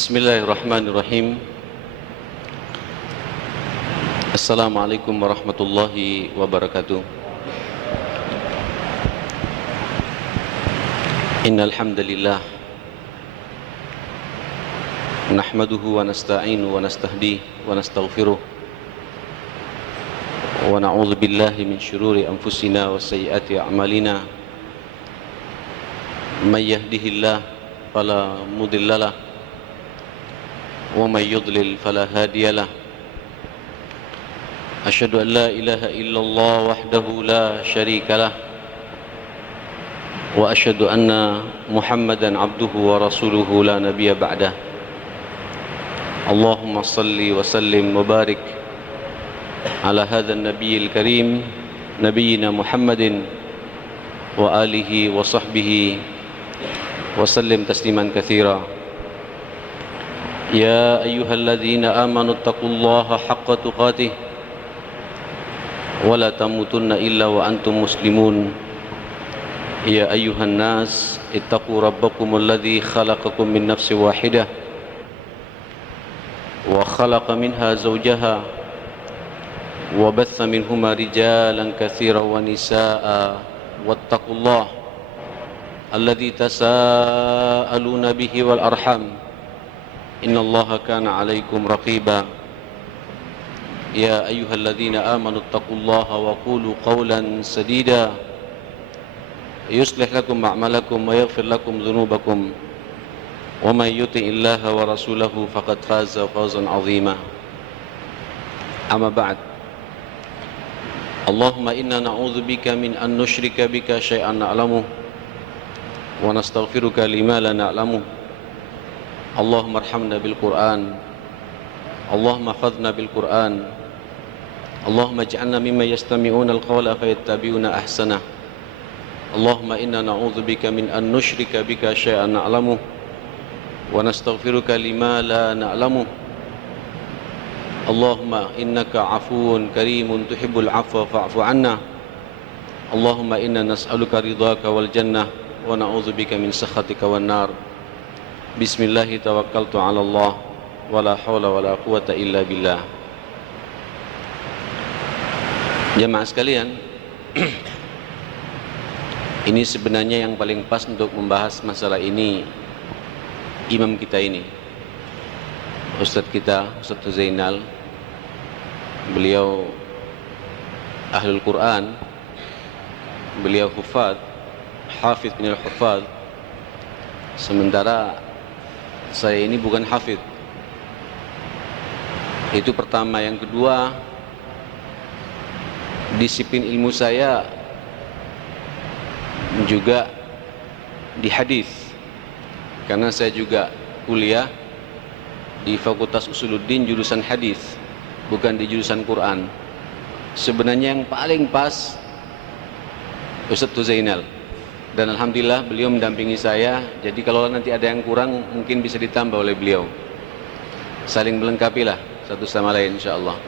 Bismillahirrahmanirrahim. Assalamualaikum warahmatullahi wabarakatuh. Innal hamdalillah nahmaduhu wa nasta'inu wa nastahdihi wa nastaghfiruh wa na'udzu billahi min syururi anfusina wa sayyiati a'malina. May yahdihillahu fala mudhillalah ومن يضلل فلا هادي له أشهد أن لا إله إلا الله وحده لا شريك له وأشهد أن محمدا عبده ورسوله لا نبي بعده اللهم صل وسلم وبارك على هذا النبي الكريم نبينا محمد وآله وصحبه وسلم تسليما كثيرا. يا أيها الذين آمنوا اتقوا الله حق تقاته ولا تموتن إلا وأنتم مسلمون. يا أيها الناس اتقوا ربكم الذي خلقكم من نفس واحدة وخلق منها زوجها وبث منهما رجالا كثيرا ونساء واتقوا الله الذي تساءلون به والأرحام إن الله كان عليكم رقيبا. يا أيها الذين آمنوا اتقوا الله وقولوا قولا سديدا يصلح لكم أعمالكم ويغفر لكم ذنوبكم ومن يطع الله ورسوله فقد فاز فوزا عظيما. أما بعد اللهم إنا نعوذ بك من أن نشرك بك شيئا نعلمه ونستغفرك لما لا نعلمه. اللهم ارحمنا بالقرآن اللهم احفظنا بالقرآن اللهم اجعلنا ممن يستمعون القول فيتبعون أحسنه. اللهم إنا نعوذ بك من أن نشرك بك شيئا نعلمه ونستغفرك لما لا نعلمه. اللهم إنك عفو كريم تحب العفو فاعف عنا. اللهم إنا نسألك رضاك والجنة ونعوذ بك من سخطك والنار. Bismillahi tawakkaltu ala Allah wala hawla wala quwata illa billah. Jamaah sekalian, ini sebenarnya yang paling pas untuk membahas masalah ini imam kita ini, Ustadz kita, Ustadz Zainal. Beliau ahlul Quran, beliau hafidh minal hufadh. Sementara saya ini bukan hafidh. Itu pertama. Yang kedua, disiplin ilmu saya juga di hadis, karena saya juga kuliah di Fakultas Usuluddin jurusan hadis, bukan di jurusan Quran. Sebenarnya yang paling pas Ustadz Zainal, dan alhamdulillah beliau mendampingi saya. Jadi kalau nanti ada yang kurang mungkin bisa ditambah oleh beliau. Saling melengkapi lah satu sama lain insyaallah.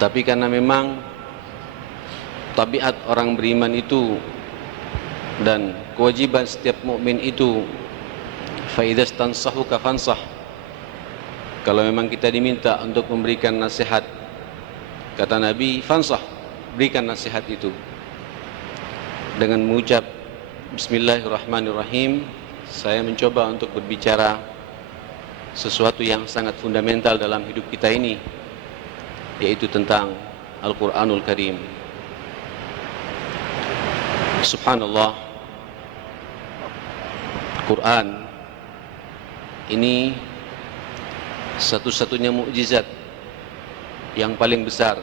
Tapi karena memang tabiat orang beriman itu dan kewajiban setiap mukmin itu, fa idza stansahuka fansah. Kalau memang kita diminta untuk memberikan nasihat, kata Nabi, fansah, berikan nasihat itu dengan mengucap Bismillahirrahmanirrahim. Saya mencoba untuk berbicara sesuatu yang sangat fundamental dalam hidup kita ini, yaitu tentang Al-Quranul Karim. Subhanallah, Quran ini satu-satunya mukjizat yang paling besar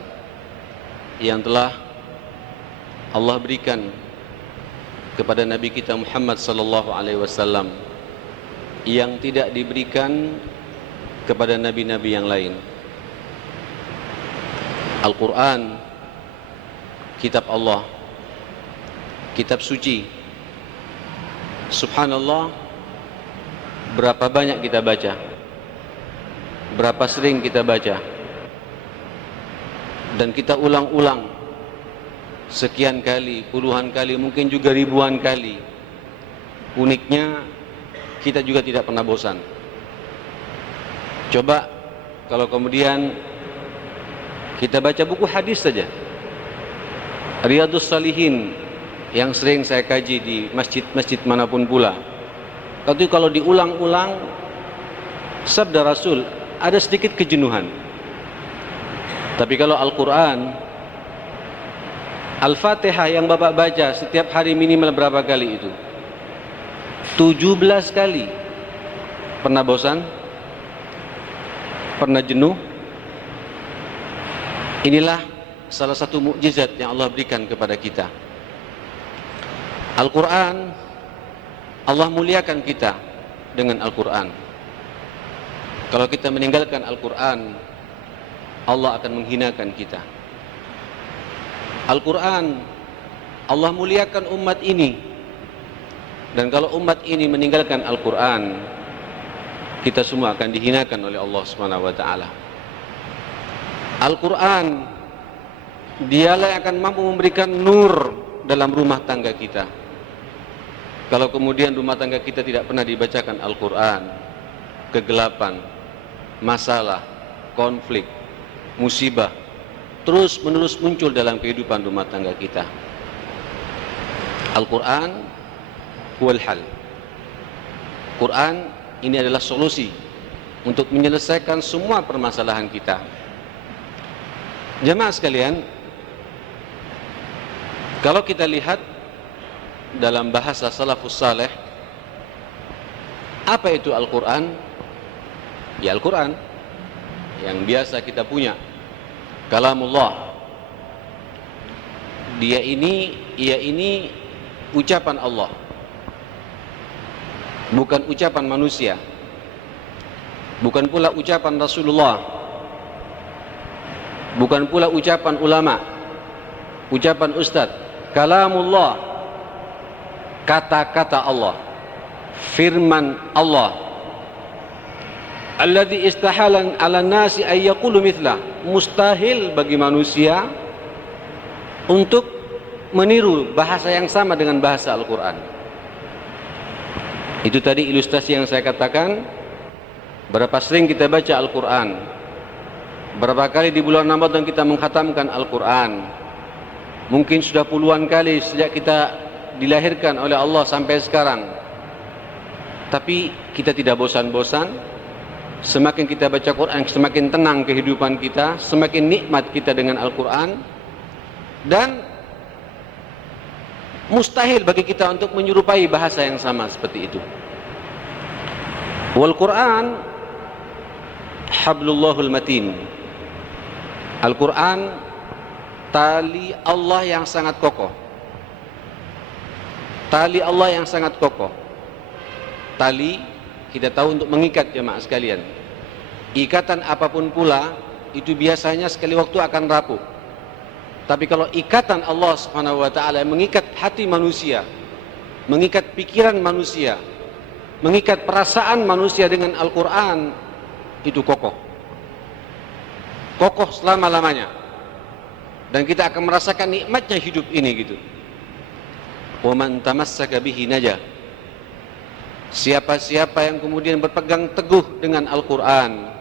yang telah Allah berikan kepada Nabi kita Muhammad sallallahu alaihi wasallam, yang tidak diberikan kepada nabi-nabi yang lain. Al-Quran, kitab Allah, kitab suci. Subhanallah, berapa banyak kita baca, berapa sering kita baca, dan kita ulang-ulang sekian kali, puluhan kali, mungkin juga ribuan kali. Uniknya kita juga tidak pernah bosan. Coba kalau kemudian kita baca buku hadis saja, Riyadhus Shalihin yang sering saya kaji di masjid-masjid manapun pula, tapi kalau diulang-ulang sabda Rasul ada sedikit kejenuhan. Tapi kalau Al-Quran, Al-Fatihah yang Bapak baca setiap hari minimal berapa kali itu? 17 kali. Pernah bosan? Pernah jenuh? Inilah salah satu mukjizat yang Allah berikan kepada kita. Al-Quran, Allah muliakan kita dengan Al-Quran. Kalau kita meninggalkan Al-Quran, Allah akan menghinakan kita. Al-Quran, Allah muliakan umat ini. Dan kalau umat ini meninggalkan Al-Quran, kita semua akan dihinakan oleh Allah Subhanahu wa taala. Al-Quran, dialah yang akan mampu memberikan nur dalam rumah tangga kita. Kalau kemudian rumah tangga kita tidak pernah dibacakan Al-Quran, kegelapan, masalah, konflik, musibah terus menerus muncul dalam kehidupan rumah tangga kita. Al-Quran huwal hal. Quran ini adalah solusi untuk menyelesaikan semua permasalahan kita. Jemaah sekalian, kalau kita lihat dalam bahasa salafus saleh, apa itu Al-Quran? Ya Al-Quran yang biasa kita punya, kalamullah. Ia ini ucapan Allah, bukan ucapan manusia, bukan pula ucapan Rasulullah, bukan pula ucapan ulama, ucapan ustadz. Kalamullah, kata-kata Allah, firman Allah. Alladzi istahalan 'ala nasi ay yaqulu mithlah. Mustahil bagi manusia untuk meniru bahasa yang sama dengan bahasa Al-Quran. Itu tadi ilustrasi yang saya katakan. Berapa sering kita baca Al-Quran, berapa kali di bulan Ramadan kita mengkhatamkan Al-Quran. Mungkin sudah puluhan kali sejak kita dilahirkan oleh Allah sampai sekarang. Tapi kita tidak bosan-bosan. Semakin kita baca Quran, semakin tenang kehidupan kita, semakin nikmat kita dengan Al-Quran. Dan mustahil bagi kita untuk menyerupai bahasa yang sama seperti itu. Wal Quran hablullahul matin. Al-Quran tali Allah yang sangat kokoh. Tali Allah yang sangat kokoh. Tali kita tahu untuk mengikat, jemaah sekalian. Ikatan apapun pula itu biasanya sekali waktu akan rapuh. Tapi kalau ikatan Allah Subhanahu wa taala mengikat hati manusia, mengikat pikiran manusia, mengikat perasaan manusia dengan Al-Quran, itu kokoh. Kokoh selama-lamanya. Dan kita akan merasakan nikmatnya hidup ini gitu. Wa man tamassaka bihi najah. Siapa-siapa yang kemudian berpegang teguh dengan Al-Quran,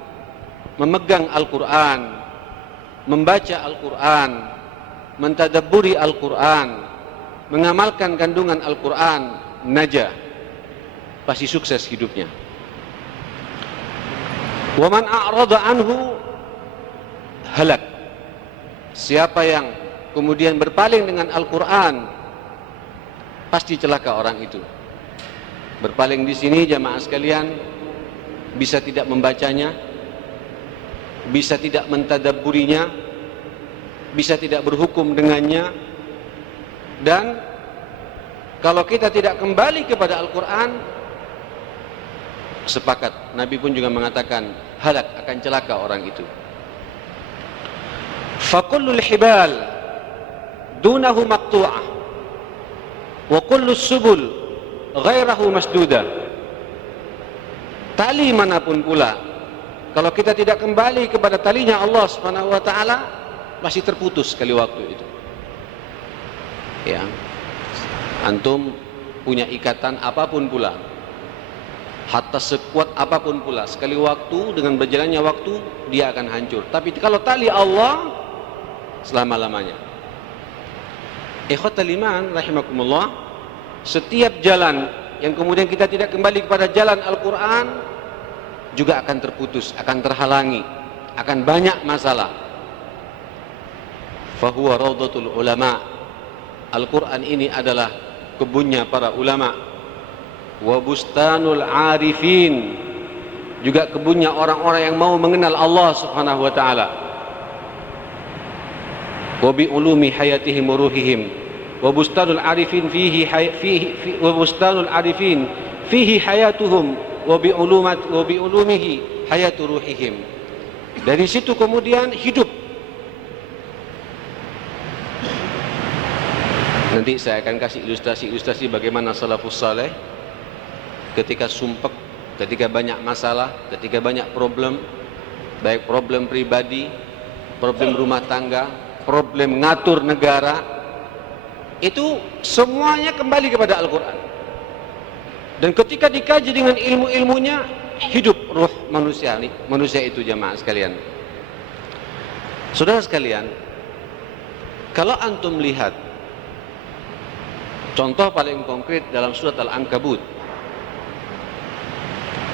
memegang Al-Quran, membaca Al-Quran, mentadabburi Al-Quran, mengamalkan kandungan Al-Quran, najah, pasti sukses hidupnya. Wa man a'rada anhu halak. Siapa yang kemudian berpaling dengan Al-Quran, pasti celaka orang itu. Berpaling di sini jamaah sekalian, bisa tidak membacanya, bisa tidak mentadabburinya, bisa tidak berhukum dengannya. Dan kalau kita tidak kembali kepada Al-Quran, sepakat, Nabi pun juga mengatakan halak, akan celaka orang itu. Fakullul hibal dunahu maqtu'ah wa kullus subul ghairahu masduda. Tali manapun pula, kalau kita tidak kembali kepada talinya Allah Subhanahu wa taala, masih terputus sekali waktu itu. Ya. Antum punya ikatan apapun pula, Hatta sekuat apapun pula, sekali waktu, dengan berjalannya waktu, dia akan hancur. Tapi kalau tali Allah, selama-lamanya. Ikhwatal iman rahimakumullah, setiap jalan yang kemudian kita tidak kembali kepada jalan Al-Quran juga akan terputus, akan terhalangi, akan banyak masalah. Fahuwa rawdatul ulama. Al-Quran ini adalah kebunnya para ulama. Wa bustanul arifin, juga kebunnya orang-orang yang mau mengenal Allah Subhanahu wa taala. Wa bi ulumi hayatihim wa ruhihim. Wa bustanul arifin fihi wa bustanul arifin fihi hayatuhum wa bi ulumihi hayatu ruhihim. Dari situ kemudian hidup. Nanti saya akan kasih ilustrasi bagaimana salafus saleh ketika sumpek, ketika banyak masalah, ketika banyak problem, baik problem pribadi, problem rumah tangga, problem ngatur negara, itu semuanya kembali kepada Al-Quran. Dan ketika dikaji dengan ilmu-ilmunya, hidup ruh manusia itu, jamaah sekalian. Saudara sekalian, kalau antum lihat contoh paling konkret dalam surat Al-Ankabut,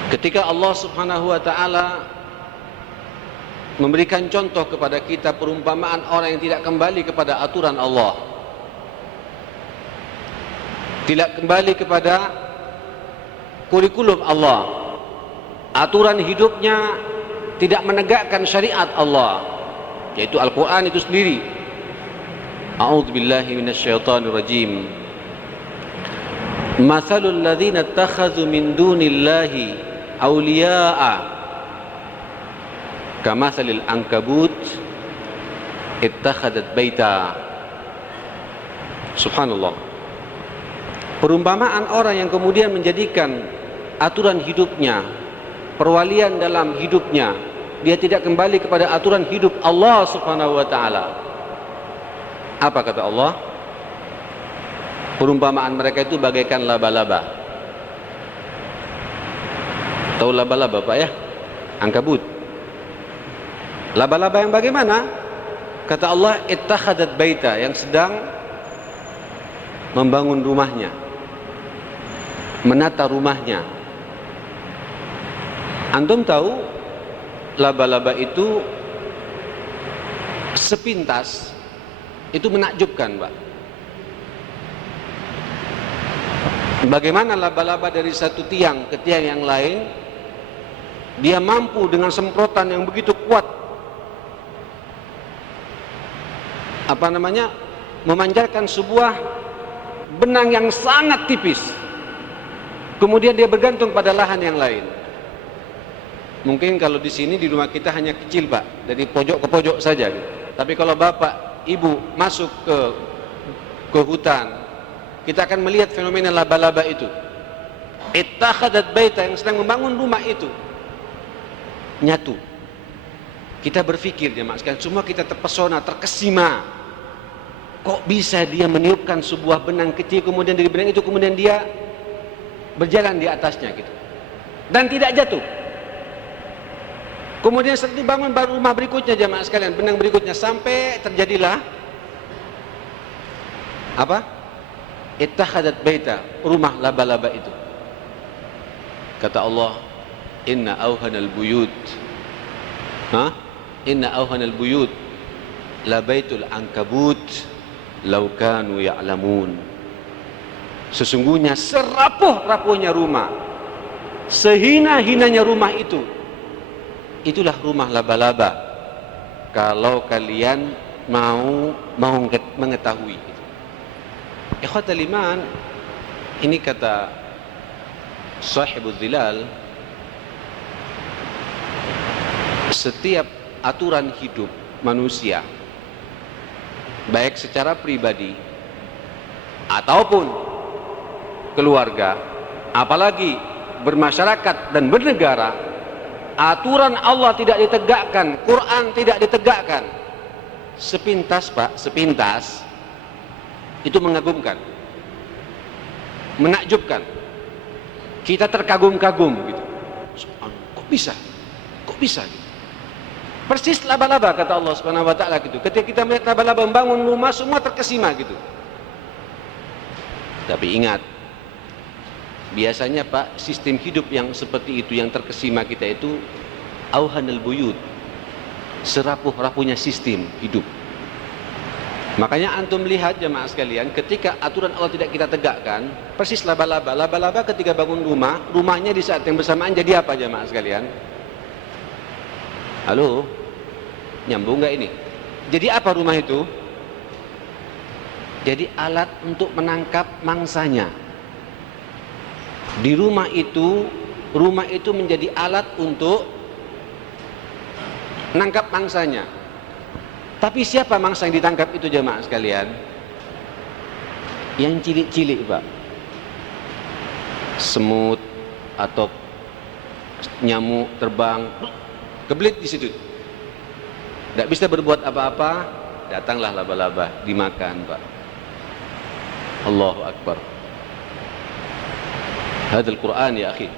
ketika Allah Subhanahu wa taala memberikan contoh kepada kita perumpamaan orang yang tidak kembali kepada aturan Allah, tidak kembali kepada kurikulum Allah, aturan hidupnya tidak menegakkan syariat Allah, yaitu Al-Quran itu sendiri. A'udzubillahi minasyaitonir rajim. Mathalul ladzina ittakhadhu min dunillahi awliya'a kamathalil ankabut ittakhadat baita. Subhanallah. Perumpamaan orang yang kemudian menjadikan aturan hidupnya, perwalian dalam hidupnya, dia tidak kembali kepada aturan hidup Allah Subhanahu wa taala. Apa kata Allah? Perumpamaan mereka itu bagaikan laba-laba. Tahu laba-laba Pak ya? Ankabut. Laba-laba yang bagaimana? Kata Allah, ittakhadat baita, yang sedang membangun rumahnya, menata rumahnya. Antum tahu laba-laba itu sepintas itu menakjubkan, Pak. Bagaimana laba-laba dari satu tiang ke tiang yang lain, dia mampu dengan semprotan yang begitu kuat memanjatkan sebuah benang yang sangat tipis. Kemudian dia bergantung pada lahan yang lain. Mungkin kalau di sini di rumah kita hanya kecil, Pak, dari pojok ke pojok saja. Tapi kalau bapak, ibu masuk ke hutan, kita akan melihat fenomena laba-laba itu. Ittakhadat baita, yang sedang membangun rumah itu, nyatu. Kita berpikir, jemaah sekalian, semua kita terpesona, terkesima. Kok bisa dia meniupkan sebuah benang kecil, kemudian dari benang itu kemudian dia berjalan di atasnya gitu, dan tidak jatuh. Kemudian setelah dibangun baru rumah berikutnya, jemaah sekalian, benang berikutnya, sampai terjadilah apa? Ittakhadat baita, rumah laba-laba itu. Kata Allah, inna awhanal buyut, inna awhanal buyut la baitul ankabut law kanu ya'lamun. Sesungguhnya serapuh-rapuhnya rumah, sehina-hinanya rumah itu, itulah rumah laba-laba, kalau kalian mau mengetahui. Ikhwatal iman, ini kata Sahibul Zilal, setiap aturan hidup manusia, baik secara pribadi ataupun keluarga, apalagi bermasyarakat dan bernegara, aturan Allah tidak ditegakkan, Quran tidak ditegakkan, sepintas, Pak, sepintas itu mengagumkan, menakjubkan. Kita terkagum-kagum gitu. Kok bisa? Kok bisa gitu? Persis laba-laba kata Allah Subhanahu wa taala gitu. Ketika kita melihat laba-laba membangun rumah, semua terkesima gitu. Tapi ingat, biasanya Pak, sistem hidup yang seperti itu, yang terkesima kita itu auhanal buyut, serapuh-rapuhnya sistem hidup. Makanya antum lihat jemaah sekalian, ketika aturan Allah tidak kita tegakkan, persis laba-laba. Laba-laba ketika bangun rumah, rumahnya di saat yang bersamaan jadi apa jemaah sekalian? Halo? Nyambung nggak ini? Jadi apa rumah itu? Jadi alat untuk menangkap mangsanya. Di rumah itu menjadi alat untuk menangkap mangsanya. Tapi siapa mangsa yang ditangkap itu jemaah sekalian? Yang cilik-cilik Pak. Semut atau nyamuk terbang, kebelit di situ. Tidak bisa berbuat apa-apa, datanglah laba-laba, dimakan Pak. Allahu Akbar. Hadzal Quran ya akhi.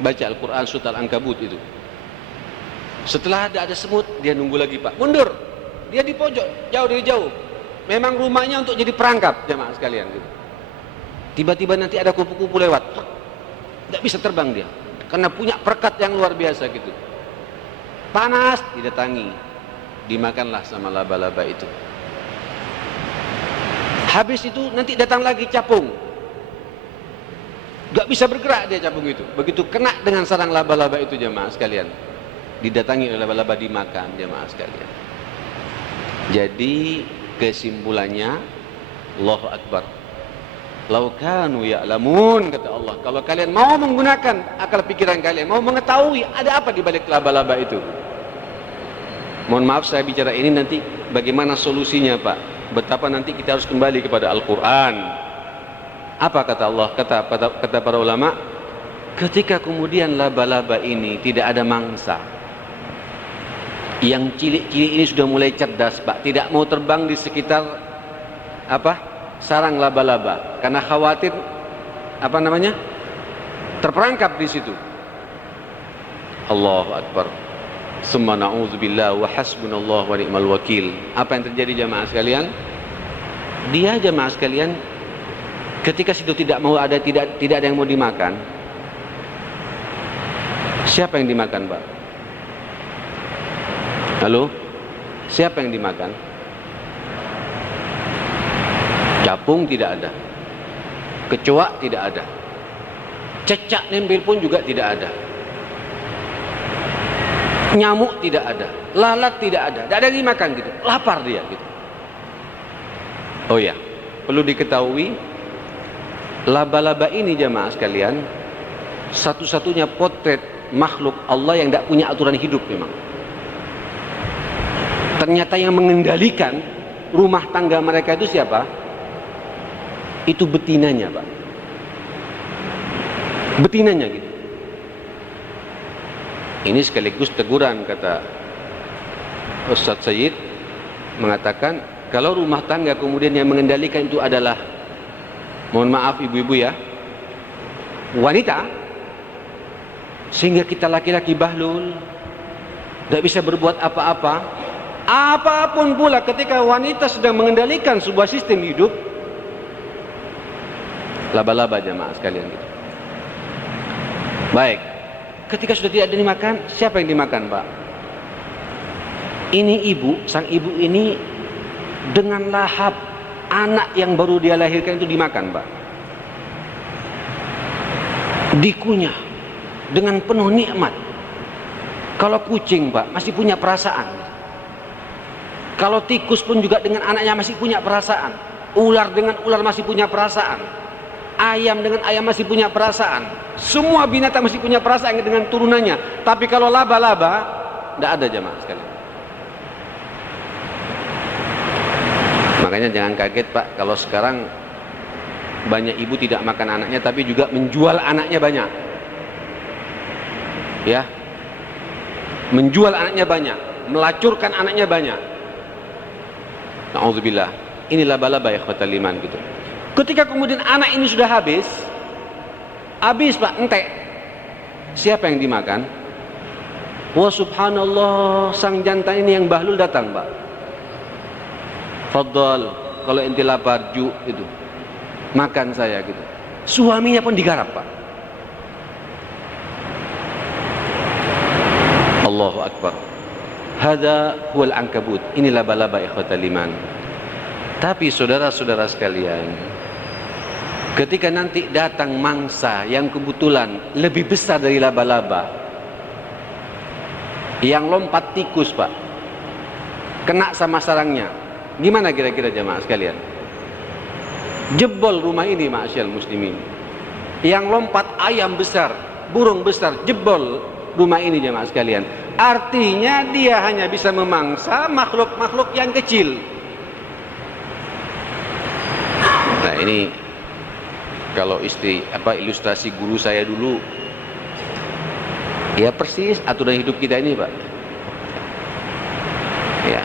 Baca Al-Quran surat Al-Ankabut itu. Setelah ada semut, dia nunggu lagi Pak. Mundur. Dia di pojok, jauh dari jauh. Memang rumahnya untuk jadi perangkap jemaah sekalian gitu. Tiba-tiba nanti ada kupu-kupu lewat, tidak bisa terbang dia, karena punya perekat yang luar biasa gitu. Panas, didatangi, dimakanlah sama laba-laba itu. Habis itu nanti datang lagi capung, gak bisa bergerak dia capung itu. Begitu kena dengan sarang laba-laba itu jemaah sekalian, didatangi oleh laba-laba, dimakan jemaah sekalian. Jadi kesimpulannya, Allahu Akbar, lau kanu ya'lamun, kata Allah, kalau kalian mau menggunakan akal pikiran kalian, mau mengetahui ada apa di balik laba-laba itu. Mohon maaf saya bicara ini nanti bagaimana solusinya Pak, betapa nanti kita harus kembali kepada Al-Quran. Apa kata Allah, kata para ulama, ketika kemudian laba-laba ini tidak ada mangsa, yang cilik-cilik ini sudah mulai cerdas Pak, tidak mau terbang di sekitar sarang laba-laba karena khawatir terperangkap di situ. Allahu Akbar. Summa na'udzubillah wa hasbunallah wa ni'mal wakil. Apa yang terjadi jemaah sekalian? Dia jemaah sekalian, ketika situ tidak ada yang mau dimakan, siapa yang dimakan Pak? Halo? Siapa yang dimakan? Capung tidak ada, kecoa tidak ada, cecak nempel pun juga tidak ada, nyamuk tidak ada, lalat tidak ada yang dimakan gitu. Lapar dia gitu. Oh ya, perlu diketahui, laba-laba ini jemaah sekalian, satu-satunya potret makhluk Allah yang tidak punya aturan hidup memang. Ternyata yang mengendalikan rumah tangga mereka itu siapa? Itu betinanya Pak. Betinanya gitu. Ini sekaligus teguran, kata Ustaz Sayyid mengatakan, kalau rumah tangga kemudian yang mengendalikan itu adalah, mohon maaf ibu-ibu ya, wanita, sehingga kita laki-laki bahlul, tidak bisa berbuat apa-apa. Apapun pula ketika wanita sedang mengendalikan sebuah sistem hidup, laba-laba jemaah sekalian gitu. Baik, ketika sudah tidak ada dimakan, siapa yang dimakan Pak? Ini ibu, sang ibu ini dengan lahap anak yang baru dia lahirkan itu dimakan Pak. Dikunyah dengan penuh nikmat. Kalau kucing Pak masih punya perasaan. Kalau tikus pun juga dengan anaknya masih punya perasaan. Ular dengan ular masih punya perasaan. Ayam dengan ayam masih punya perasaan. Semua binatang masih punya perasaan dengan turunannya. Tapi kalau laba-laba, tidak ada jemaah sekalian. Makanya jangan kaget Pak, kalau sekarang banyak ibu tidak makan anaknya, tapi juga menjual anaknya banyak. Ya, menjual anaknya banyak, melacurkan anaknya banyak. Na'udzubillah. Ini laba-laba ya ikhwatal iman gitu. Ketika kemudian anak ini sudah habis, Habis Pak, entek. Siapa yang dimakan? Wah subhanallah, sang jantan ini yang bahlul datang Pak. Fadhal, kalau ente lapar ju itu, makan saya gitu. Suaminya pun digarap Pak. Allahu Akbar. Hada huwal ankabut. Ini laba-laba ikhwatal iman. Tapi saudara-saudara sekalian, ketika nanti datang mangsa yang kebetulan lebih besar dari laba-laba, yang lompat tikus Pak, kena sama sarangnya, gimana kira-kira jamaah sekalian? Jebol rumah ini ma'asyal muslimin. Yang lompat ayam besar, burung besar, jebol rumah ini jamaah sekalian. Artinya dia hanya bisa memangsa makhluk-makhluk yang kecil. Nah ini kalau ilustrasi guru saya dulu, ya persis aturan hidup kita ini Pak. Ya,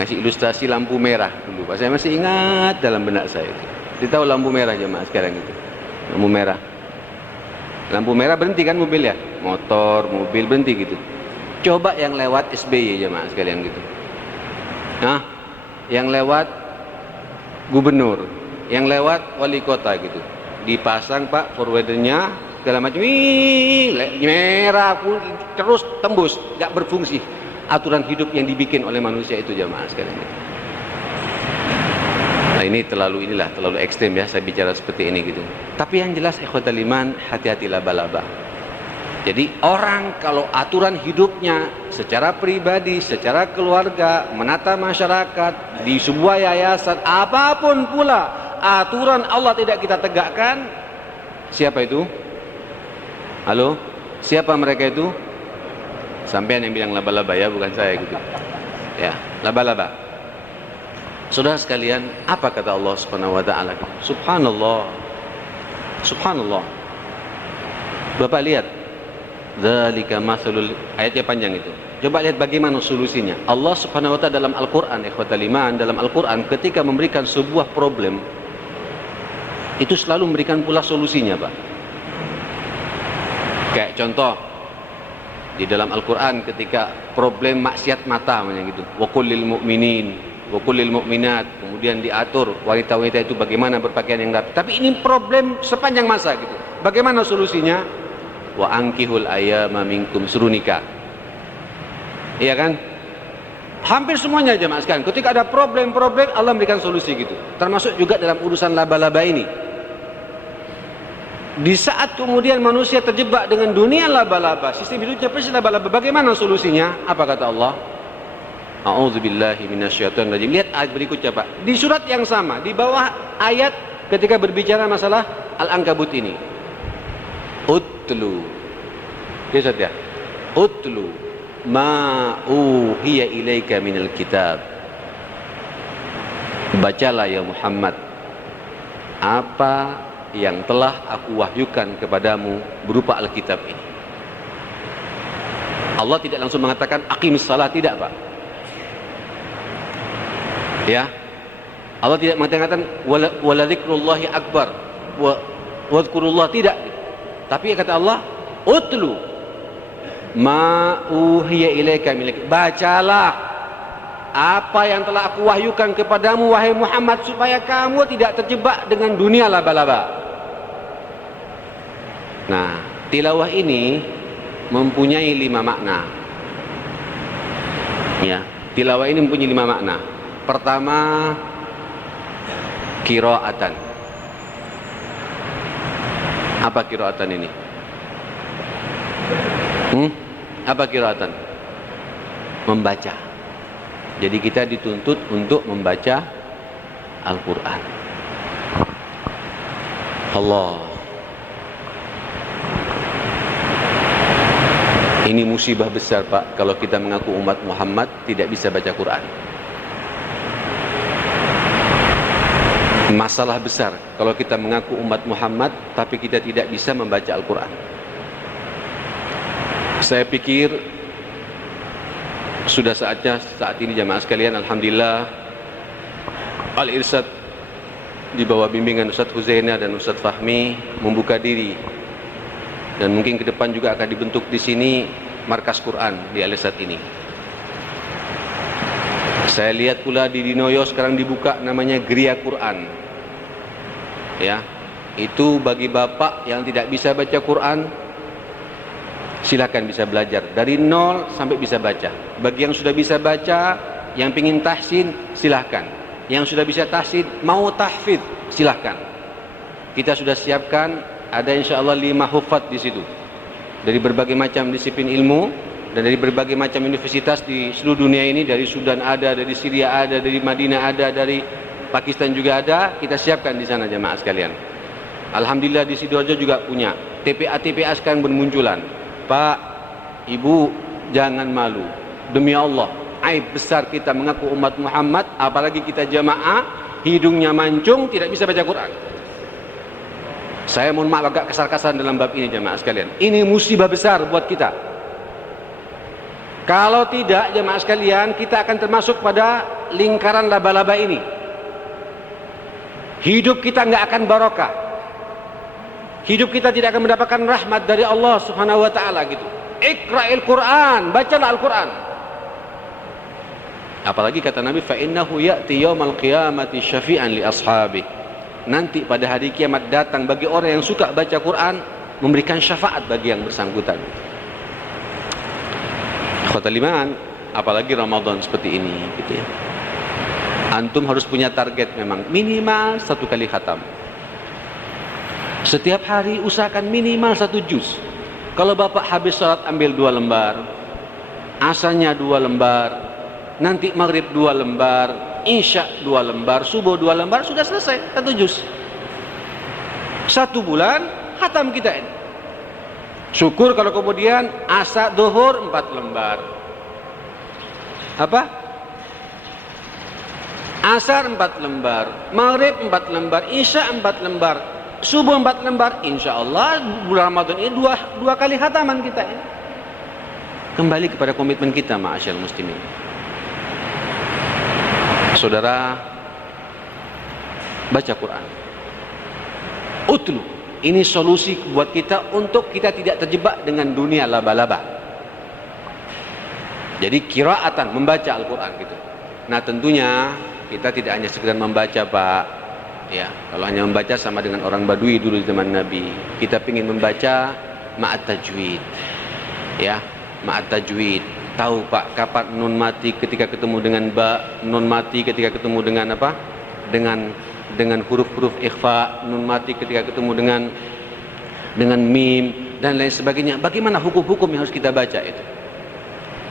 ngasih ilustrasi lampu merah dulu Pak. Saya masih ingat dalam benak saya itu. Kita tahu lampu merah jemaah sekarang itu. Lampu merah. Lampu merah berhenti kan mobil ya? Motor, mobil berhenti gitu. Coba yang lewat SBY jemaah sekalian gitu. Nah, yang lewat gubernur, yang lewat wali kota gitu. Dipasang Pak forwardernya segala macam, merah terus tembus, nggak berfungsi. Aturan hidup yang dibikin oleh manusia itu jemaah sekalian. Nah ini terlalu ekstrem ya saya bicara seperti ini gitu. Tapi yang jelas ikhwatal iman, hati-hati laba-laba. Jadi orang kalau aturan hidupnya secara pribadi, secara keluarga, menata masyarakat, di sebuah yayasan, apapun pula aturan Allah tidak kita tegakkan, siapa itu? Halo? Siapa mereka itu? Sampean yang bilang laba-laba ya, bukan saya gitu. Ya, laba-laba. Saudara sekalian, apa kata Allah Subhanahu wa taala? Subhanallah. Subhanallah. Bapak lihat, dzalika matsalul, ayatnya panjang itu. Coba lihat bagaimana solusinya. Allah Subhanahu wa taala dalam Al-Qur'an, ikhwatal iman, dalam Al-Qur'an ketika memberikan sebuah problem, itu selalu memberikan pula solusinya, Pak. Kayak contoh di dalam Al-Qur'an ketika problem maksiat mata gitu. Wa kullil mu'minin wa kullil mu'minat, kemudian diatur wanita-wanita itu bagaimana berpakaian yang rapi. Tapi ini problem sepanjang masa gitu. Bagaimana solusinya? Wa ankihul ayyama minkum, suruh nikah. Iya kan? Hampir semuanya jemaah sekalian. Ketika ada problem-problem Allah memberikan solusi gitu. Termasuk juga dalam urusan laba-laba ini. Di saat kemudian manusia terjebak dengan dunia laba-laba, sistem hidupnya persis laba-laba, bagaimana solusinya? Apa kata Allah? A'udzubillahi minasyaitonir rajim. Lihat ayat berikutnya Pak. Di surat yang sama, di bawah ayat ketika berbicara masalah Al-Ankabut ini. Utlu. Lihat ya. Utlu ma uhiya ilaika minal kitab. Bacalah ya Muhammad apa yang telah aku wahyukan kepadamu berupa Alkitab ini. Allah tidak langsung mengatakan aqimis salat, tidak Pak. Ya, Allah tidak mengatakan waladzikrullahi akbar, wadhkurullah, tidak. Tapi kata Allah, utlu ma uhiya ilaika minak, bacalah apa yang telah aku wahyukan kepadamu wahai Muhammad supaya kamu tidak terjebak dengan dunia laba-laba. Nah, tilawah ini mempunyai 5 makna. Ya, tilawah ini mempunyai 5 makna. Pertama, qiraatan. Apa qiraatan ini? Apa qiraatan? Membaca. Jadi kita dituntut untuk membaca Al-Quran. Allah. Ini musibah besar Pak, kalau kita mengaku umat Muhammad tidak bisa baca Quran. Masalah besar kalau kita mengaku umat Muhammad tapi kita tidak bisa membaca Al-Quran. Saya pikir sudah saatnya saat ini jamaah sekalian, alhamdulillah Al-Irsyad di bawah bimbingan Ustadz Huzaina dan Ustadz Fahmi membuka diri, dan mungkin ke depan juga akan dibentuk di sini markas Quran di Alisat ini. Saya lihat pula di Dinoyo sekarang dibuka namanya Geria Quran. Ya, itu bagi bapak yang tidak bisa baca Quran, silakan bisa belajar dari nol sampai bisa baca. Bagi yang sudah bisa baca, yang pingin tahsin, silahkan. Yang sudah bisa tahsin, mau tahfidz, silahkan. Kita sudah siapkan, ada insya Allah 5 hufad di situ, dari berbagai macam disiplin ilmu dan dari berbagai macam universitas di seluruh dunia ini. Dari Sudan ada, dari Syria ada, dari Madinah ada, dari Pakistan juga ada. Kita siapkan di sana jamaah sekalian. Alhamdulillah di Sidoarjo juga punya. TPA sekarang bermunculan. Pak, Ibu, jangan malu. Demi Allah, aib besar kita mengaku umat Muhammad, apalagi kita jamaah, hidungnya mancung, tidak bisa baca Quran. Saya mohon maaf agak kasar-kasaran dalam bab ini jamaah sekalian. Ini musibah besar buat kita. Kalau tidak jamaah sekalian, kita akan termasuk pada lingkaran laba-laba ini. Hidup kita nggak akan barokah. Hidup kita tidak akan mendapatkan rahmat dari Allah Subhanahu wa taala gitu. Iqra'il Quran, bacalah Al-Quran. Apalagi kata Nabi, fa innahu ya'ti yaumal qiyamati syafi'an li ashabi. Nanti pada hari kiamat datang bagi orang yang suka baca Quran, memberikan syafaat bagi yang bersangkutan. Ikhwatal iman, apalagi Ramadan seperti ini gitu ya. Antum harus punya target memang minimal 1 kali khatam. Setiap hari usahakan minimal 1 juz. Kalau bapak habis salat ambil 2 lembar, asarnya 2 lembar, nanti maghrib 2 lembar, isya 2 lembar, subuh 2 lembar, sudah selesai 1 juz. 1 bulan khatam kita ini. Syukur kalau kemudian asar zuhur 4 lembar. Apa? Asar 4 lembar, maghrib 4 lembar, isya 4 lembar, subuh 4 lembar. Insya Allah bulan Ramadan ini 2 kali khataman kita ini. Kembali kepada komitmen kita ma'asyal muslimin. Saudara, baca Quran. Utlu. Ini solusi buat kita untuk kita tidak terjebak dengan dunia laba-laba. Jadi qiraatan, membaca Al-Quran gitu. Nah tentunya kita tidak hanya sekedar membaca Pak. Ya, kalau hanya membaca sama dengan orang Badui dulu di zaman Nabi. Kita ingin membaca ma'at tajwid. Ya, ma'at tajwid. Tahu Pak kapan nun mati ketika ketemu dengan ba, nun mati ketika ketemu dengan apa? Dengan huruf-huruf ikhfa, nun mati ketika ketemu dengan mim dan lain sebagainya. Bagaimana hukum-hukum yang harus kita baca itu?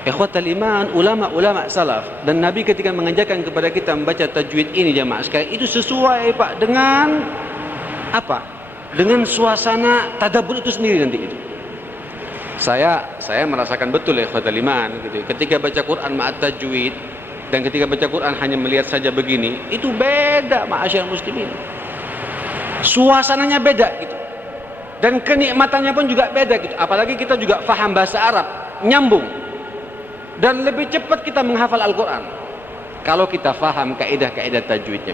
Ikhwatal iman, ulama-ulama salaf dan Nabi ketika mengajarkan kepada kita membaca tajwid ini jamaah sekalian, itu sesuai Pak dengan apa? Dengan suasana tadabbur itu sendiri nanti itu. Saya merasakan betul ya ikhwatal iman gitu. Ketika baca Quran ma'at tajwid dan ketika baca Quran hanya melihat saja begini, itu beda ma'asyar muslimin. Suasananya beda gitu. Dan kenikmatannya pun juga beda gitu. Apalagi kita juga faham bahasa Arab, nyambung. Dan lebih cepat kita menghafal Al-Quran kalau kita faham kaidah-kaidah tajwidnya.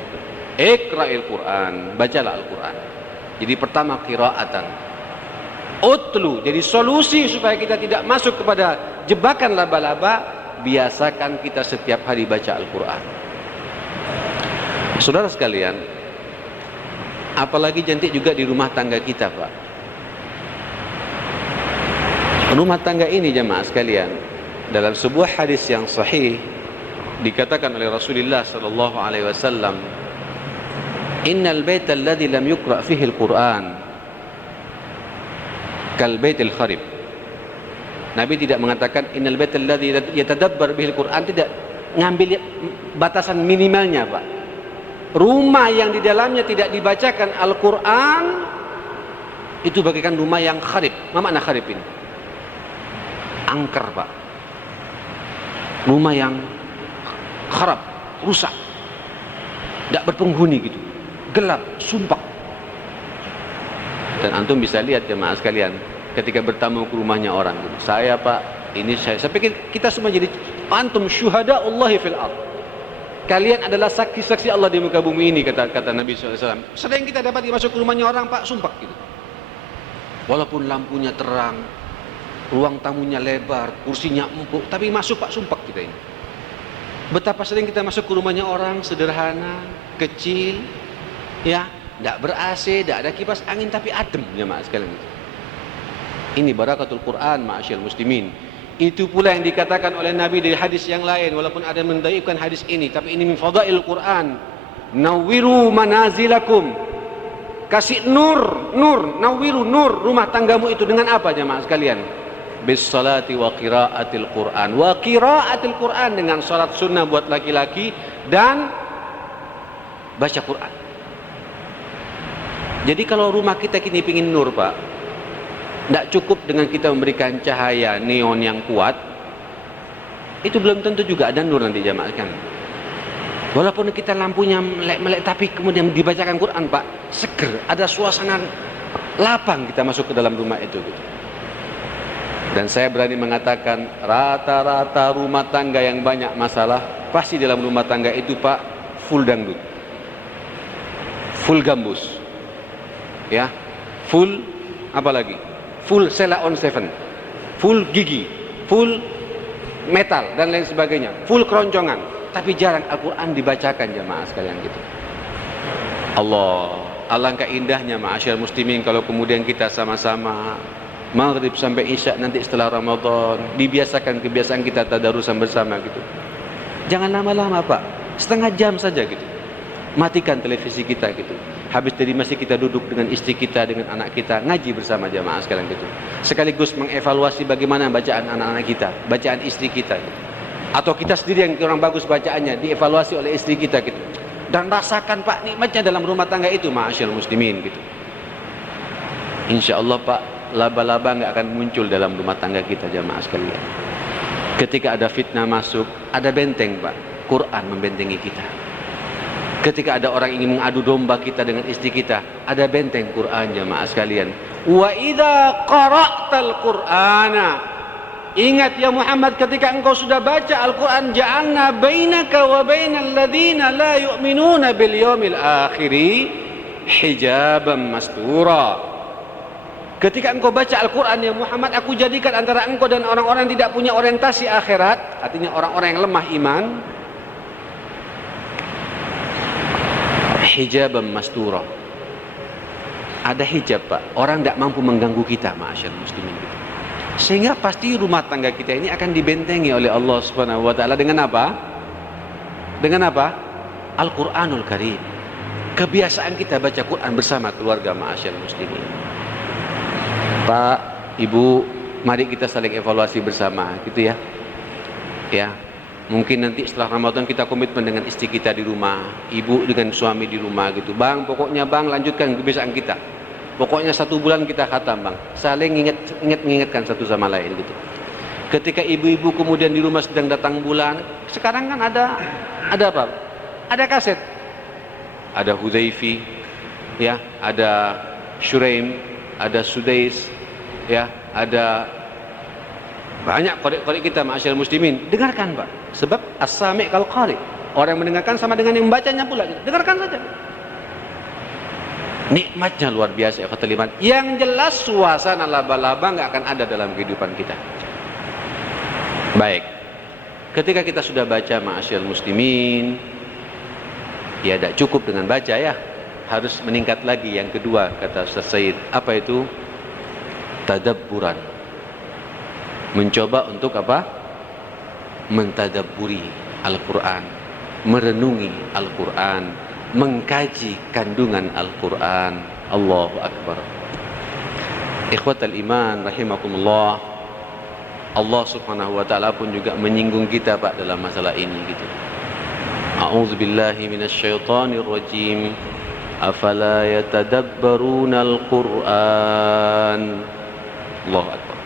Iqra'il Quran, bacalah Al-Quran. Jadi pertama qiraatan. Utlu, jadi solusi supaya kita tidak masuk kepada jebakan laba-laba, biasakan kita setiap hari baca Al-Quran. Saudara sekalian, apalagi cantik juga di rumah tangga kita Pak. Rumah tangga ini jamaah sekalian, dalam sebuah hadis yang sahih dikatakan oleh Rasulullah sallallahu alaihi wasallam, "Innal baita alladhi lam yuqra' fihi al-Qur'an kal baitil kharib." Nabi tidak mengatakan innal baita alladhi yatadabbar bihi al-Qur'an, tidak ngambil batasan minimalnya, Pak. Rumah yang di dalamnya tidak dibacakan Al-Qur'an itu bagaikan rumah yang kharib. Apa makna kharib ini? Angker, Pak. Rumah yang kharab, rusak, tidak berpenghuni gitu, gelap, sumpah. Dan antum bisa lihat jemaah sekalian, ketika bertamu ke rumahnya orang, saya Pak, ini saya pikir kita semua jadi antum syuhada Allahi fil ard. kalian adalah saksi-saksi Allah di muka bumi ini, kata Nabi SAW. Sering kita dapat masuk ke rumahnya orang, Pak, sumpah gitu. Walaupun lampunya terang, ruang tamunya lebar, kursinya empuk, tapi masuk, Pak, sumpah kita ini. Betapa sering kita masuk ke rumahnya orang sederhana, kecil, ya, tidak ber-AC, tidak ada kipas angin, tapi adem, jemaah sekalian. Ini barakatul Quran, ma'asyil muslimin. Itu pula yang dikatakan oleh Nabi dari hadis yang lain, walaupun ada yang mendaifkan hadis ini, tapi ini min fadail Quran. Nawwiru manazilakum. Kasih nur, nawwiru nur rumah tanggamu itu dengan apa, jemaah sekalian? Bis salati wa qiraatil Quran. Wa qiraatil Quran, dengan salat sunnah buat laki-laki dan baca Quran. Jadi kalau rumah kita kini pingin nur, Pak, tidak cukup dengan kita memberikan cahaya neon yang kuat, itu belum tentu juga ada nur nanti, jamaah kan. Walaupun kita lampunya melek-melek, tapi kemudian dibacakan Quran, Pak, seger, ada suasana lapang kita masuk ke dalam rumah itu gitu. Dan saya berani mengatakan rata-rata rumah tangga yang banyak masalah, pasti dalam rumah tangga itu, Pak, full dangdut, full gambus, ya, full apa lagi, full Sheila on 7, full gigi, full metal dan lain sebagainya, full keroncongan, tapi jarang Al-Quran dibacakan, jamaah sekalian gitu. Alangkah indahnya, ma'asyar muslimin, kalau kemudian kita sama-sama maghrib sampai isya nanti setelah Ramadan dibiasakan kebiasaan kita tadarusan bersama gitu. Jangan lama-lama, Pak, setengah jam saja gitu. Matikan televisi kita gitu. Habis dari masjid kita duduk dengan istri kita, dengan anak kita, ngaji bersama, jamaah sekalian gitu. Sekaligus mengevaluasi bagaimana bacaan anak-anak kita, bacaan istri kita gitu. Atau kita sendiri yang kurang bagus bacaannya, dievaluasi oleh istri kita gitu. Dan rasakan, Pak, nikmatnya dalam rumah tangga itu, ma'asyil muslimin gitu. Insya Allah, Pak, laba-laba nggak akan muncul dalam rumah tangga kita, jamaah sekalian. Ketika ada fitnah masuk, ada benteng, Pak, Quran membentengi kita. Ketika ada orang ingin mengadu domba kita dengan istri kita, ada benteng Quran, jamaah sekalian. Wa idza qara'tal Qur'ana, ingat ya Muhammad, ketika engkau sudah baca Al-Quran, ja'alna bainaka wa bainal ladzina la yu'minuna bil yaumil akhiri hijaban mastura. Ketika engkau baca Al-Quran ya Muhammad, aku jadikan antara engkau dan orang-orang yang tidak punya orientasi akhirat, artinya orang-orang yang lemah iman, hijaban mastura. Ada hijab, Pak, orang tidak mampu mengganggu kita, ma'asyar muslimin. Sehingga pasti rumah tangga kita ini akan dibentengi oleh Allah Subhanahu wa taala dengan apa? Dengan apa? Al-Qur'anul Karim. Kebiasaan kita baca Quran bersama keluarga, ma'asyar muslimin. Pak, Ibu, mari kita saling evaluasi bersama gitu ya. Ya. Mungkin nanti setelah Ramadan kita komitmen dengan istri kita di rumah, ibu dengan suami di rumah gitu. Bang, pokoknya Bang lanjutkan kebiasaan kita. Pokoknya 1 bulan kita khatam, Bang. Saling mengingatkan satu sama lain gitu. Ketika ibu-ibu kemudian di rumah sedang datang bulan, sekarang kan ada apa? Ada kaset. Ada Hudhaifi, ya, ada Shuraim, ada Sudais, ya, ada banyak qari-qari kita, ma'asyar muslimin. Dengarkan, Pak. Sebab as-sami' kal qari. Orang yang mendengarkan sama dengan yang membacanya pula. Dengarkan saja. Nikmatnya luar biasa, ya khataliman. Yang jelas suasana laba-laba nggak akan ada dalam kehidupan kita. Baik. Ketika kita sudah baca, ma'asyar muslimin, ya tidak cukup dengan baca ya. Harus meningkat lagi. Yang kedua, kata Ustaz Said, apa itu? Tadabburan. Mencoba untuk apa? Mentadabburi Al-Quran, merenungi Al-Quran, mengkaji kandungan Al-Quran. Allahu Akbar. Ikhwatal iman rahimakumullah, Allah Subhanahu wa taala pun juga menyinggung kita, Pak, dalam masalah ini gitu. A'udzubillahi minasyaitonir rajim. Afala yatadabbaruna al-Qur'an. Allahu Akbar.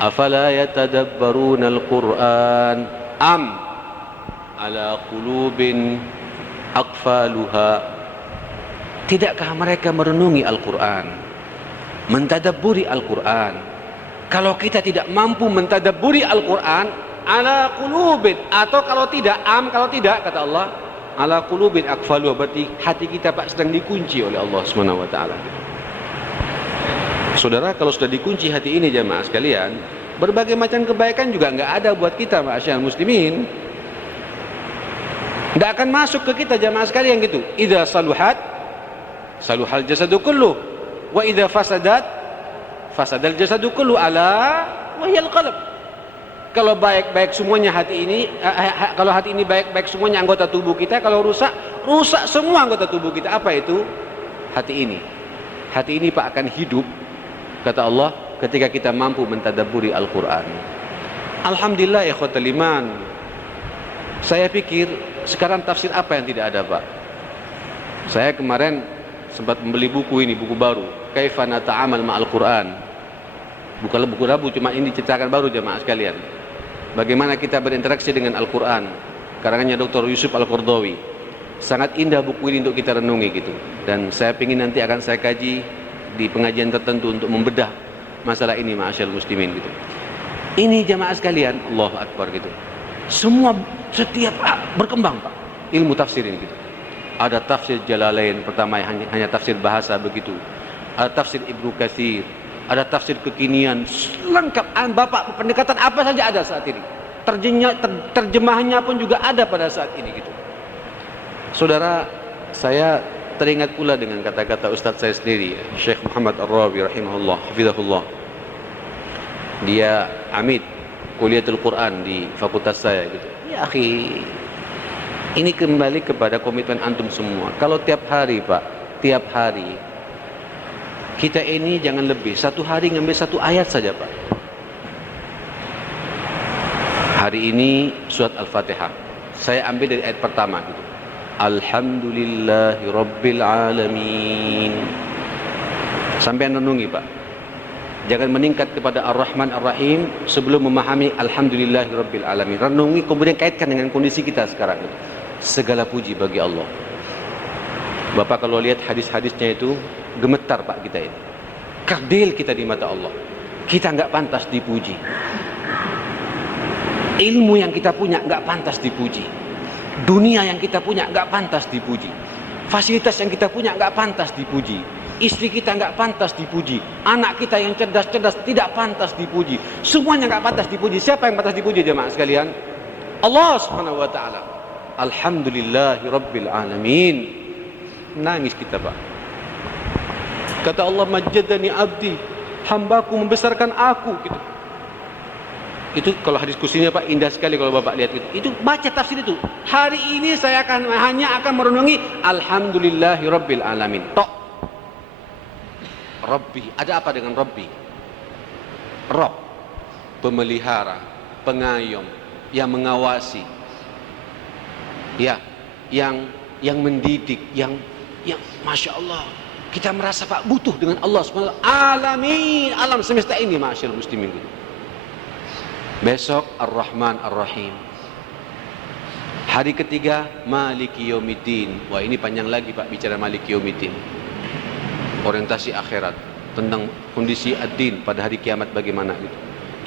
Afala yatadabbaruna al-Qur'an am ala qulubin aqfaluha. Tidakkah mereka merenungi Al-Quran, mentadabburi Al-Quran? Kalau kita tidak mampu mentadabburi Al-Quran, ala qulubin, atau kalau tidak, kata Allah, ala qulubin aqfaluha, berarti hati kita Pak sedang dikunci oleh Allah Subhanahu wa taala. Saudara, kalau sudah dikunci hati ini jamaah sekalian, berbagai macam kebaikan juga enggak ada buat kita ma'asyiral muslimin. Enggak akan masuk ke kita jamaah sekalian gitu. Idza saluhat saluhal jasadu kullu wa idza fasadat fasadal jasadu kullu ala wa hiyal qalb. Kalau baik-baik semuanya hati ini, kalau hati ini baik-baik semuanya anggota tubuh kita, kalau rusak semua anggota tubuh kita. Apa itu? Hati ini. Hati ini Pak akan hidup, kata Allah, ketika kita mampu mentadabburi Al-Quran. Alhamdulillah ikhwatal iman. Saya pikir sekarang tafsir apa yang tidak ada Pak? Saya kemarin sempat membeli buku ini, buku baru, Kaifa Nata'amal Ma'al Quran. Bukan buku rabu, cuma ini cetakan baru jemaah sekalian. Bagaimana kita berinteraksi dengan Al-Quran, karangannya Dr. Yusuf Al-Qardawi. Sangat indah buku ini untuk kita renungi gitu. Dan saya ingin nanti akan saya kaji di pengajian tertentu untuk membedah masalah ini ma'asyiral muslimin gitu. Ini jemaah sekalian, Allahu Akbar gitu. Semua setiap berkembang Pak ilmu tafsir ini gitu. Ada tafsir Jalalain pertama yang hanya tafsir bahasa begitu. Ada tafsir Ibnu Katsir, ada tafsir kekinian, lengkap. Bapak, pendekatan apa saja ada saat ini. Terjemahannya pun juga ada pada saat ini gitu. Saudara, saya teringat pula dengan kata-kata ustaz saya sendiri, Syekh Muhammad Ar-Rawi rahimahullah, hafizahullah. Dia amid Kuliatul Quran di fakultas saya gitu. Ya akhi, ini kembali kepada komitmen antum semua. Kalau tiap hari Pak, tiap hari kita ini jangan lebih, satu hari ngambil satu ayat saja Pak. Hari ini surat Al-Fatihah, saya ambil dari ayat pertama gitu. Alhamdulillahi Rabbil Alamin. Sampai renungi Pak. Jangan meningkat kepada Ar-Rahman Ar-Rahim sebelum memahami Alhamdulillahi Rabbil Alamin. Renungi kemudian kaitkan dengan kondisi kita sekarang gitu. Segala puji bagi Allah. Bapak kalau lihat hadis-hadisnya itu gemetar Pak kita ini. Kerdil kita di mata Allah. Kita enggak pantas dipuji. Ilmu yang kita punya enggak pantas dipuji. Dunia yang kita punya enggak pantas dipuji. Fasilitas yang kita punya enggak pantas dipuji. Istri kita enggak pantas dipuji. Anak kita yang cerdas-cerdas tidak pantas dipuji. Semuanya enggak pantas dipuji. Siapa yang pantas dipuji jemaah sekalian? Allah Subhanahu wa taala. Alhamdulillahi Rabbil Alamin. Nangis kita Pak. Kata Allah, majjadani abdi, hambaku membesarkan aku gitu. Itu kalau hadis kursinya Pak indah sekali kalau Bapak lihat gitu. Itu baca tafsir itu. Hari ini saya hanya akan merenungi Alhamdulillahi Rabbil Alamin. Tok. Rabbi, ada apa dengan Rabbi? Rabb, pemelihara, pengayom, yang mengawasi. Ya, yang mendidik, yang Masya Allah, kita merasa Pak butuh dengan Allah SWT. Alamin, alam semesta ini ma'asyiral muslimin. Besok Ar-Rahman Ar-Rahim. Hari ketiga Maliki Yaumiddin. Wah ini panjang lagi Pak bicara Maliki Yaumiddin. Orientasi akhirat tentang kondisi ad-din pada hari kiamat bagaimana gitu.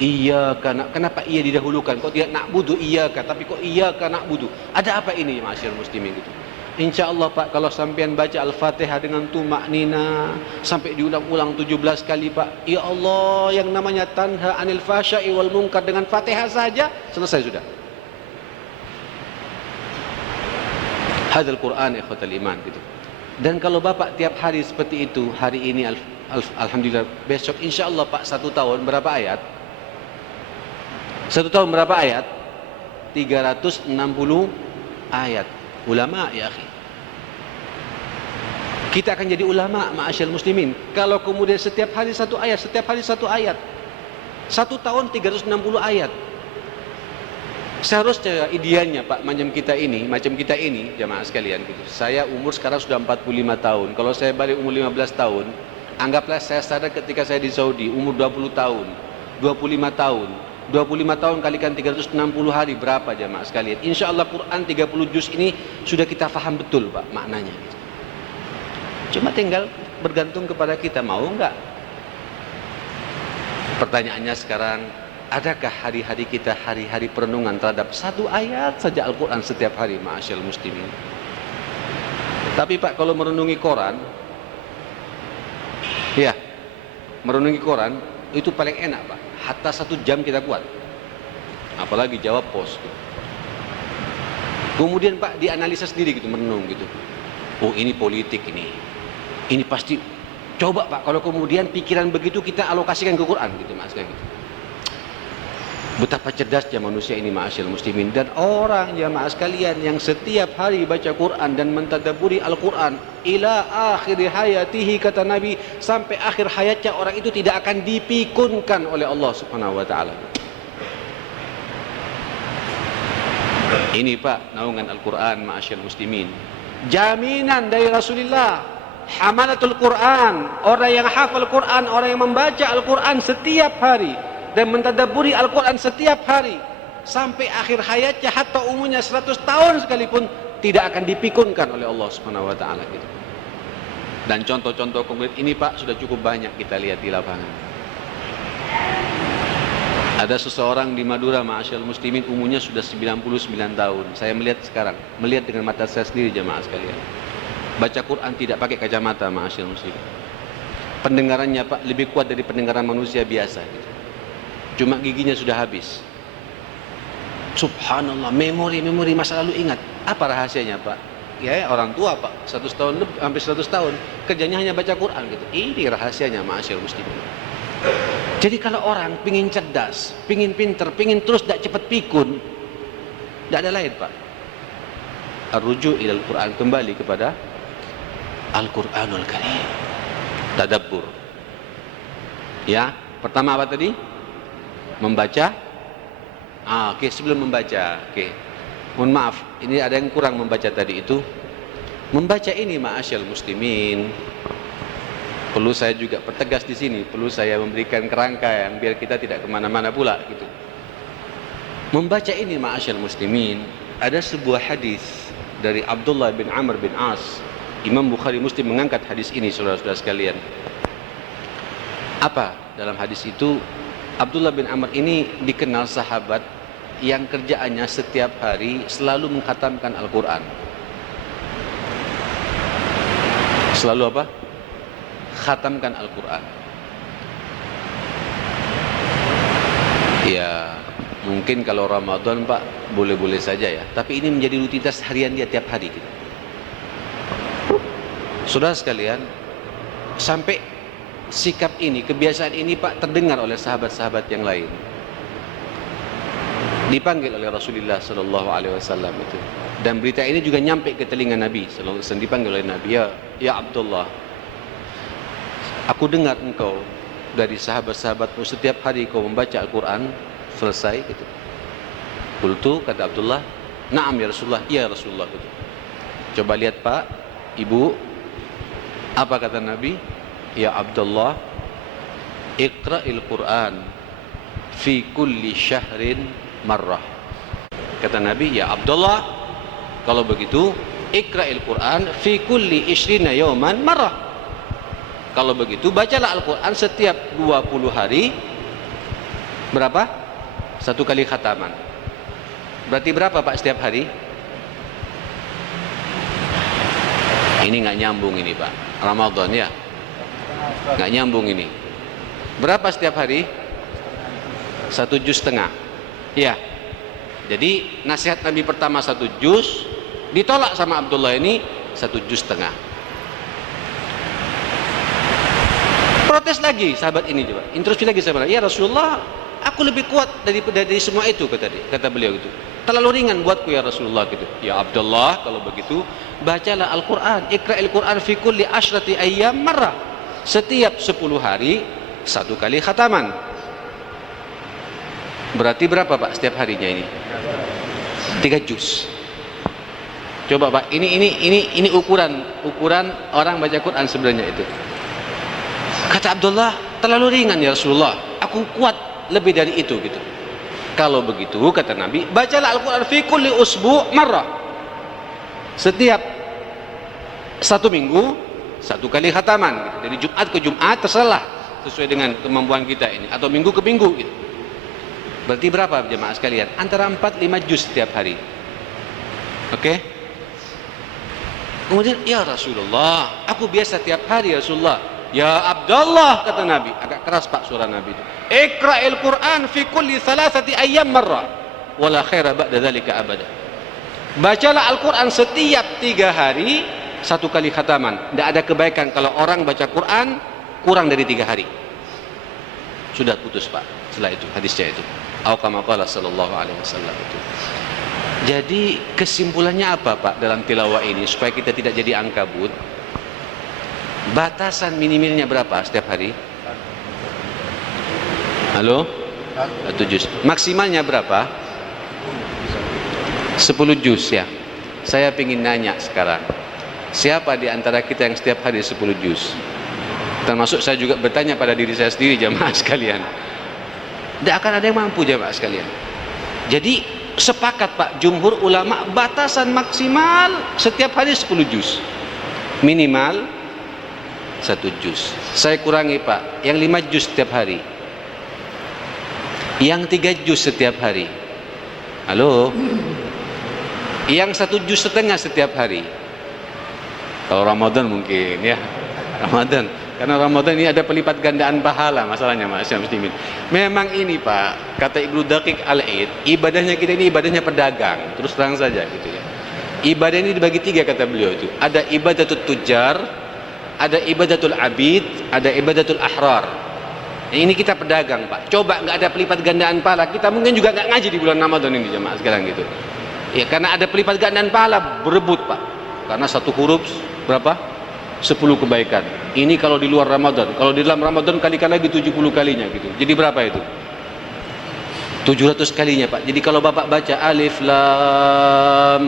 Iyyaka, kenapa iya didahulukan? Kok tidak na'budu iyyaka, tapi kok iyyaka na'budu? Ada apa ini ma'asyiral muslimin gitu. Insyaallah Pak, kalau sampean baca Al-Fatihah dengan tumaknina sampai diulang-ulang 17 kali Pak, ya Allah, yang namanya tanha anil fahsya'i wal munkar dengan Fatihah saja selesai sudah. Hadzal Quran ikhwatal iman gitu. Dan kalau Bapak tiap hari seperti itu, hari ini alhamdulillah, besok insyaallah Pak 1 tahun berapa ayat? 1 tahun berapa ayat? 360 ayat. Ulama ya akhi. Kita akan jadi ulama ma'asyiral muslimin kalau kemudian setiap hari 1 ayat, setiap hari 1 ayat. 1 tahun 360 ayat. Seharusnya idealnya Pak macam kita ini jamaah sekalian gitu. Saya umur sekarang sudah 45 tahun. Kalau saya balik umur 15 tahun, anggaplah saya sadar ketika saya di Saudi umur 20 tahun, 25 tahun. 25 tahun kalikan 360 hari berapa jamaah sekalian? Insyaallah Quran 30 juz ini sudah kita faham betul Pak maknanya gitu. Cuma tinggal bergantung kepada kita mau enggak. Pertanyaannya sekarang, adakah hari-hari kita hari-hari perenungan terhadap satu ayat saja Al-Quran setiap hari, ma'asyal muslimin? Tapi Pak, kalau merenungi koran, ya, merenungi koran itu paling enak Pak, hatta 1 jam kita kuat, apalagi jawab pos gitu. Kemudian Pak dianalisa sendiri gitu, merenung gitu, oh ini politik ini pasti. Coba Pak, kalau kemudian pikiran begitu kita alokasikan ke Quran gitu, Mas, kayak gitu. Betapa cerdasnya manusia ini, ma'asyil muslimin. Dan orang jamaah sekalian yang setiap hari baca Quran dan mentadabburi Al-Quran ila akhir hayatihi, kata Nabi, sampai akhir hayatnya orang itu tidak akan dipikunkan oleh Allah Subhanahu wa taala. Ini Pak naungan Al-Quran, ma'asyil muslimin. Jaminan dari Rasulullah. Hamalatul Quran, orang yang hafal Quran, orang yang membaca Al-Quran setiap hari dan mentadabburi Al-Quran setiap hari sampai akhir hayatnya, hatta umurnya 100 tahun sekalipun, tidak akan dipikunkan oleh Allah Subhanahu wa taala gitu. Dan contoh-contoh konkret ini Pak sudah cukup banyak kita lihat di lapangan. Ada seseorang di Madura, ma'asyal muslimin, umurnya sudah 99 tahun. Saya melihat sekarang, melihat dengan mata saya sendiri jamaah sekalian. Baca Quran tidak pakai kacamata, ma'asyil muslimin. Pendengarannya Pak lebih kuat dari pendengaran manusia biasa gitu. Cuma giginya sudah habis. Subhanallah, memori masa lalu ingat. Apa rahasianya Pak? Ya orang tua Pak, 100 tahun lebih, hampir 100 tahun kerjanya hanya baca Quran gitu. Ini rahasianya, ma'asyil muslimin. Jadi kalau orang pingin cerdas, pingin pinter, pingin terus tidak cepat pikun, tidak ada lain Pak, ar-ruju' ilal Quran, kembali kepada Al-Quranul Karim, tadabbur. Ya, pertama apa tadi? Membaca. Oke, sebelum membaca, mohon maaf, ini ada yang kurang membaca tadi itu. Membaca ini, ma'asyal muslimin, perlu saya juga pertegas di sini, perlu saya memberikan kerangka yang biar kita tidak kemana-mana pula gitu. Membaca ini, ma'asyal muslimin, ada sebuah hadis dari Abdullah bin Amr bin As. Imam Bukhari Muslim mengangkat hadis ini, saudara-saudara sekalian. Apa dalam hadis itu? Abdullah bin Amr ini dikenal sahabat yang kerjaannya setiap hari selalu mengkhatamkan Al-Quran. Selalu apa? Khatamkan Al-Quran. Ya, mungkin kalau Ramadan Pak boleh-boleh saja ya, tapi ini menjadi rutinitas harian dia tiap hari gitu. Saudara sekalian, sampai sikap ini, kebiasaan ini Pak terdengar oleh sahabat-sahabat yang lain. Dipanggil oleh Rasulullah sallallahu alaihi wasallam itu. Dan berita ini juga nyampe ke telinga Nabi sallallahu alaihi wasallam, dipanggil oleh Nabi, ya Abdullah, aku dengar engkau dari sahabat-sahabatmu setiap hari kau membaca Al-Quran selesai gitu. Qultu, kata Abdullah, na'am ya Rasulullah, ya Rasulullah gitu. Coba lihat Pak, Ibu, apa kata Nabi? Ya Abdullah, iqra'il Quran fi kulli syahrin marrah. Kata Nabi, ya Abdullah, kalau begitu iqra'il Quran fi kulli 20 yawman marrah. Kalau begitu bacalah Al-Quran setiap 20 hari. Berapa? 1 kali khataman. Berarti berapa Pak setiap hari? Ini nggak nyambung ini Pak. Ramadan ya, nggak nyambung ini. Berapa setiap hari? 1,5 juz. Ya. Jadi nasihat Nabi pertama 1 juz, ditolak sama Abdullah ini 1,5 juz. Protes lagi sahabat ini, coba introspeksi lagi sahabat. Ya Rasulullah, aku lebih kuat dari semua itu, kata beliau gitu. Terlalu ringan buatku ya Rasulullah gitu. Ya Abdullah, kalau begitu bacalah Al-Quran, iqra'il Quran fi kulli 10 ayyam marrah. Setiap 10 hari 1 kali khataman. Berarti berapa Pak setiap harinya ini? 3 juz. Coba Pak, ini ukuran orang baca Quran sebenarnya itu. Kata Abdullah, terlalu ringan ya Rasulullah, aku kuat lebih dari itu gitu. Kalau begitu, kata Nabi, bacalah Al-Quran fi kulli usbu' marrah. Setiap 1 minggu 1 kali khataman gitu. Dari Jumat ke Jumat terserah sesuai dengan kemampuan kita ini, atau minggu ke minggu gitu. Berarti berapa jemaah sekalian? Antara 4-5 juz setiap hari. Oke? Kemudian, ya Rasulullah, aku biasa tiap hari ya Rasulullah. Ya Abdullah, kata Nabi. Agak keras Pak suara Nabi itu. Iqra'il Qur'an fi kulli thalathati ayyam marrah. Wala khaira ba'da dhalika abada. Bacalah Al-Quran setiap 3 hari, 1 kali khataman. Tidak ada kebaikan kalau orang baca Quran kurang dari 3 hari. Sudah putus Pak. Setelah itu, hadisnya itu. Kama qala sallallahu alaihi wasallam itu. Jadi kesimpulannya apa Pak dalam tilawah ini supaya kita tidak jadi angkabut? Batasan minimalnya berapa setiap hari? Halo? 1 juz. Maksimalnya berapa? 10 juz ya. Saya ingin nanya sekarang. Siapa di antara kita yang setiap hari 10 juz? Termasuk saya juga bertanya pada diri saya sendiri jamaah sekalian. Tidak akan ada yang mampu jamaah sekalian. Jadi sepakat Pak jumhur ulama batasan maksimal setiap hari 10 juz. Minimal 1 juz. Saya kurangi Pak, yang 5 juz setiap hari. Yang 3 juz setiap hari. Halo? Yang 1,5 juz setiap hari. Kalau Ramadan mungkin ya. Ramadan. Karena Ramadan ini ada pelipat gandaan pahala masalahnya masyarakat muslimin. Memang ini Pak, kata Ibnu Daqiq Al-Aid, ibadahnya kita ini ibadahnya pedagang. Terus terang saja gitu ya. Ibadah ini dibagi 3 kata beliau itu. Ada ibadatul tujar, ada ibadatul abid, ada ibadatul ahrar. Ini kita pedagang Pak. Coba nggak ada pelipat gandaan pahala, kita mungkin juga nggak ngaji di bulan Ramadan ini jemaah sekarang gitu. Ya karena ada pelipat gandaan pahala berebut Pak. Karena 1 huruf berapa? 10 kebaikan. Ini kalau di luar Ramadan. Kalau di dalam Ramadan kalikan lagi 70 kalinya gitu. Jadi berapa itu? 700 kalinya Pak. Jadi kalau Bapak baca alif lam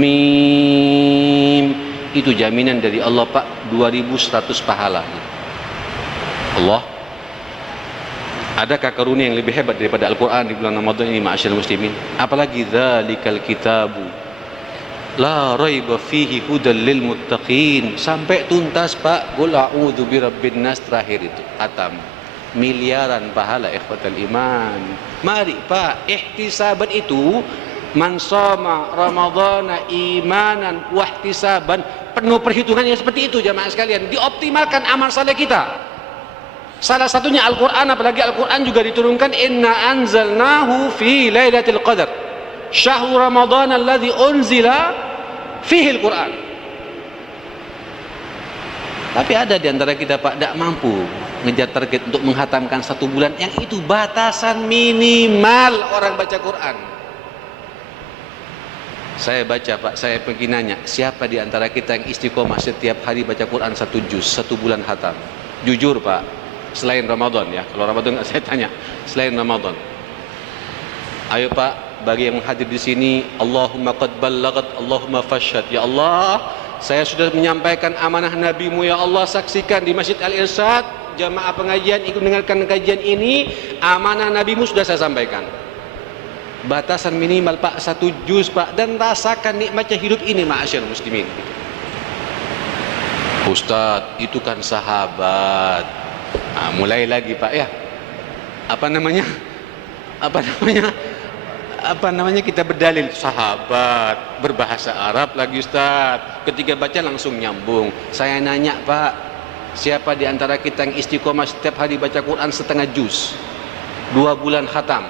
mim, itu jaminan dari Allah Pak, 2100 pahala. Allah. Adakah karunia yang lebih hebat daripada Al-Quran di bulan Ramadan ini ma'asyiral muslimin? Apalagi dzalikal kitabu la raiba fihi hudal lil muttaqin, sampai tuntas Pak. Qul a'udzu birabbin nas terakhir itu khatam. Miliaran pahala ikhwatal iman. Mari Pak, ihtisaban itu man shoma ramadhana imanan wa ihtisaban, penuh perhitungannya seperti itu jamaah sekalian. Dioptimalkan amal saleh kita. Salah satunya Al-Quran, apalagi Al-Quran juga diturunkan inna anzalnahu fi lailatul qadar syahru ramadhan alladzi unzila fihi Al-Quran. Tapi ada di antara kita Pak tidak mampu ngejar target untuk menghatamkan 1 bulan, yang itu batasan minimal orang baca Quran. Saya baca Pak, saya pergi nanya, siapa di antara kita yang istiqomah setiap hari baca Quran 1 juz, 1 bulan khatam? Jujur Pak, selain Ramadan ya. Kalau Ramadan nggak saya tanya, selain Ramadan. Ayo Pak, bagi yang hadir di sini, Allahumma qad ballagat, Allahumma fashhad. Ya Allah, saya sudah menyampaikan amanah Nabi-Mu ya Allah, saksikan di Masjid Al-Irsyad, jamaah pengajian ikut mendengarkan kajian ini, amanah Nabi-Mu sudah saya sampaikan. Batasan minimal Pak 1 juz Pak, dan rasakan nikmatnya hidup ini ma'asyiral muslimin. Ustadz, itu kan sahabat. Nah, mulai lagi Pak ya. Apa namanya kita berdalil sahabat, berbahasa Arab lagi Ustaz. Ketika baca langsung nyambung. Saya nanya Pak, siapa di antara kita yang istiqomah setiap hari baca Quran setengah juz, 2 bulan khatam?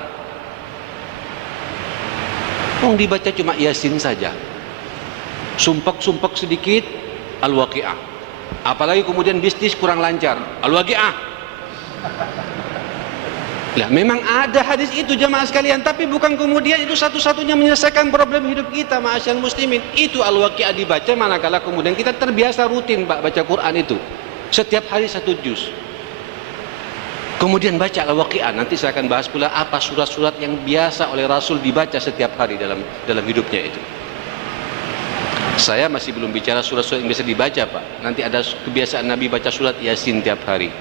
Dibaca cuma Yasin saja, sumpek-sumpek sedikit Al-Waqi'ah. Apalagi kemudian bisnis kurang lancar, Al-Waqi'ah. Lah memang ada hadis itu jamaah sekalian, tapi bukan kemudian itu satu-satunya menyelesaikan problem hidup kita ma'asyiral muslimin. Itu Al-Waqi'ah dibaca manakala kemudian kita terbiasa rutin Pak baca Quran itu. Setiap hari 1 juz. Kemudian baca Al-Waqi'ah. Nanti saya akan bahas pula apa surat-surat yang biasa oleh Rasul dibaca setiap hari dalam hidupnya itu. Saya masih belum bicara surat-surat yang biasa dibaca Pak. Nanti ada kebiasaan Nabi baca surat Yasin tiap hari,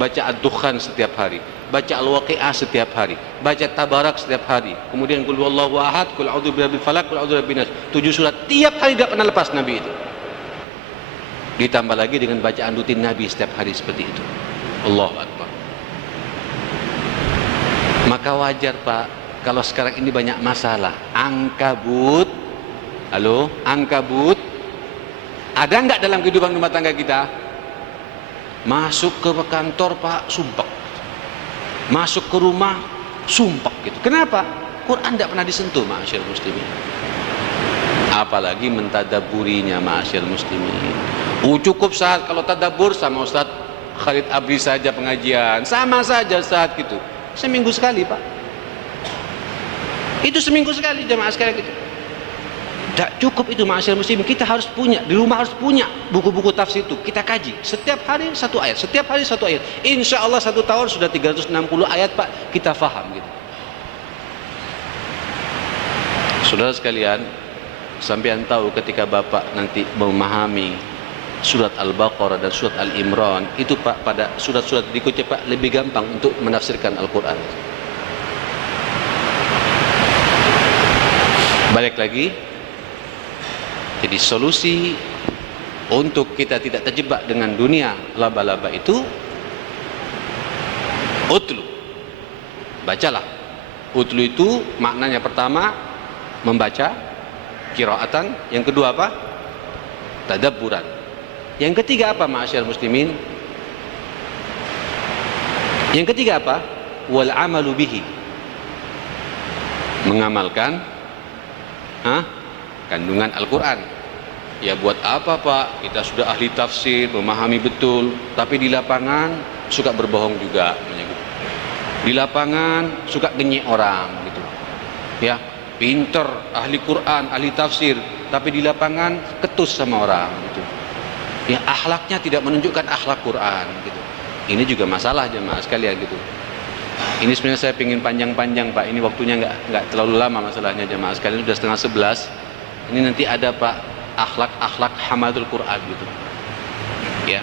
baca Ad-Dukhan setiap hari, baca Al-Waqi'ah setiap hari, baca Tabarak setiap hari, kemudian Qul huwallahu ahad, Qul a'udzu birabbil falaq, Qul a'udzu birabbin nas. 7 surat tiap hari tidak pernah lepas Nabi itu. Ditambah lagi dengan bacaan rutin Nabi setiap hari seperti itu. Allahu Akbar. Maka wajar Pak, kalau sekarang ini banyak masalah. Ankabut, halo, ankabut, ada nggak dalam kehidupan rumah tangga kita? Masuk ke kantor Pak, sumpek. Masuk ke rumah, sumpek gitu. Kenapa? Quran tidak pernah disentuh, ma'asyil muslimin. Apalagi mentadaburinya, ma'asyil muslimin. Cukup saat kalau tadabur sama Ustaz Khalid Abri saja pengajian, sama saja saat gitu. Seminggu sekali Pak. Itu seminggu sekali jamaah sekalian gitu. Tak cukup itu ma'asyil muslimin. Kita harus punya, di rumah harus punya buku-buku tafsir itu. Kita kaji setiap hari satu ayat, setiap hari satu ayat. Insya Allah 1 tahun sudah 360 ayat Pak, kita faham gitu. Saudara sekalian, sampean tahu ketika Bapak nanti memahami surat Al-Baqarah dan surat Al-Imran, itu Pak, pada surat-surat berikutnya Pak lebih gampang untuk menafsirkan Al-Quran. Balik lagi, jadi solusi untuk kita tidak terjebak dengan dunia laba-laba itu, utlu, bacalah. Utlu itu maknanya pertama membaca, qiraatan. Yang kedua apa? Tadabburan. Yang ketiga apa, ma'asyar muslimin? Yang ketiga apa? Wal amalu bihi. Mengamalkan kandungan Al-Quran. Ya buat apa Pak? Kita sudah ahli tafsir, memahami betul, tapi di lapangan suka berbohong juga. Di lapangan suka genyek orang gitu. Ya, pinter, ahli Quran, ahli tafsir, tapi di lapangan ketus sama orang gitu. Ya, akhlaknya tidak menunjukkan akhlak Quran gitu. Ini juga masalah jemaah sekalian gitu. Ini sebenarnya saya ingin panjang-panjang Pak. Ini waktunya nggak terlalu lama masalahnya jemaah sekalian. Sudah 10:30. Ini nanti ada Pak akhlak hamadul Quran gitu. Ya.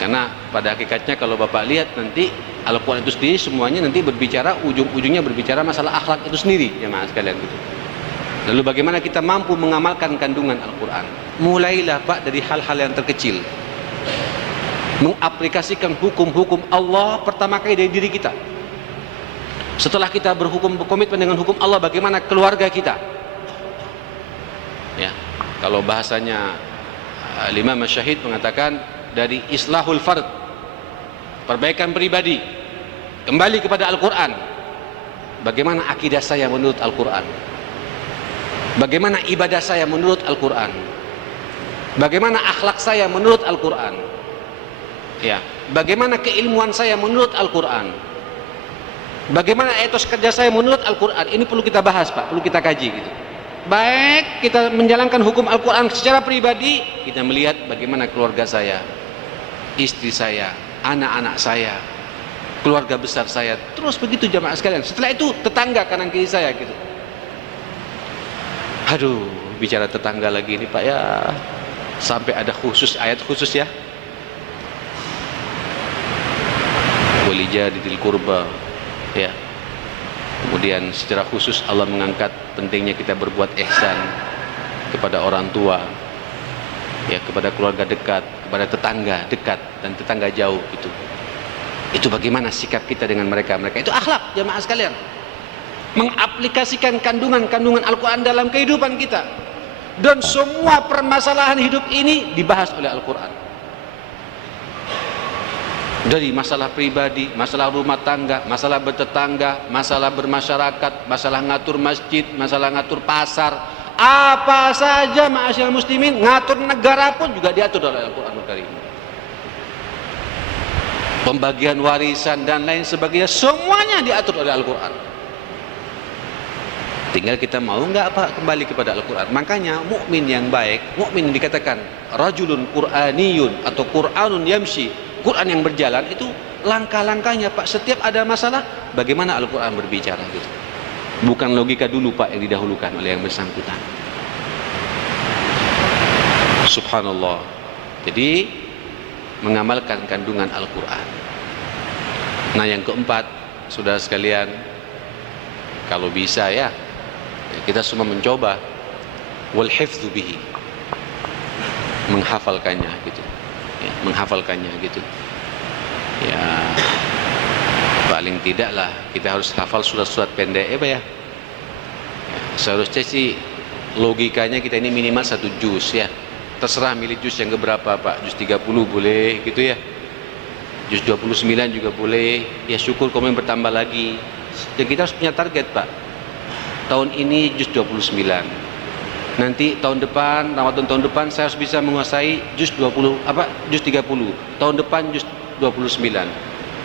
Karena pada hakikatnya kalau Bapak lihat nanti Al-Quran itu sendiri semuanya nanti berbicara, ujung-ujungnya berbicara masalah akhlak itu sendiri jemaah sekalian gitu. Lalu bagaimana kita mampu mengamalkan kandungan Al-Quran? Mulailah Pak dari hal-hal yang terkecil. Mengaplikasikan hukum-hukum Allah pertama kali dari diri kita. Setelah kita berkomitmen dengan hukum Allah, bagaimana keluarga kita? Ya, kalau bahasanya Imam Syahid mengatakan dari islahul fard, perbaikan pribadi, kembali kepada Al-Quran. Bagaimana akidah saya menurut Al-Quran? Bagaimana ibadah saya menurut Al-Quran? Bagaimana akhlak saya menurut Al-Quran? Ya, bagaimana keilmuan saya menurut Al-Quran? Bagaimana etos kerja saya menurut Al-Quran? Ini perlu kita bahas Pak, perlu kita kaji gitu. Baik kita menjalankan hukum Al-Quran secara pribadi, kita melihat bagaimana keluarga saya, istri saya, anak-anak saya, keluarga besar saya, terus begitu jamaah sekalian. Setelah itu tetangga kanan kiri saya gitu. Aduh, bicara tetangga lagi ini Pak ya, sampai ada khusus, ayat khusus ya. Walijadidil qurba, ya. Kemudian secara khusus Allah mengangkat pentingnya kita berbuat ihsan kepada orang tua, ya, kepada keluarga dekat, kepada tetangga dekat dan tetangga jauh gitu. Itu bagaimana sikap kita dengan mereka. Mereka itu akhlak jamaah sekalian. Mengaplikasikan kandungan-kandungan Al-Quran dalam kehidupan kita. Dan semua permasalahan hidup ini dibahas oleh Al-Quran. Dari masalah pribadi, masalah rumah tangga, masalah bertetangga, masalah bermasyarakat, masalah ngatur masjid, masalah ngatur pasar, apa saja ma'asyal muslimin, ngatur negara pun juga diatur oleh Al-Quranul Karim. Pembagian warisan dan lain sebagainya, semuanya diatur oleh Al-Quran. Tinggal kita mau nggak Pak kembali kepada Al-Quran. Makanya mukmin yang baik, mukmin yang dikatakan rajulun Qur'aniyun atau Qur'anun yamshi, Quran yang berjalan, itu langkah-langkahnya Pak, setiap ada masalah bagaimana Al-Quran berbicara gitu. Bukan logika dulu Pak yang didahulukan oleh yang bersangkutan. Subhanallah. Jadi mengamalkan kandungan Al-Quran. Nah yang keempat, saudara sekalian, kalau bisa ya kita semua mencoba wal hifdzu bihi, menghafalkannya gitu. Ya, menghafalkannya gitu. Ya, Pak paling tidak lah kita harus hafal surat-surat pendek ya Pak ya. Seharusnya sih logikanya kita ini minimal 1 juz ya. Terserah milih juz yang keberapa Pak, juz 30 boleh gitu ya, juz 29 juga boleh ya, syukur komen bertambah lagi. Dan kita harus punya target Pak, tahun ini juz 29, nanti tahun depan, Ramadan tahun depan saya harus bisa menguasai juz 20 juz 30, tahun depan juz 29,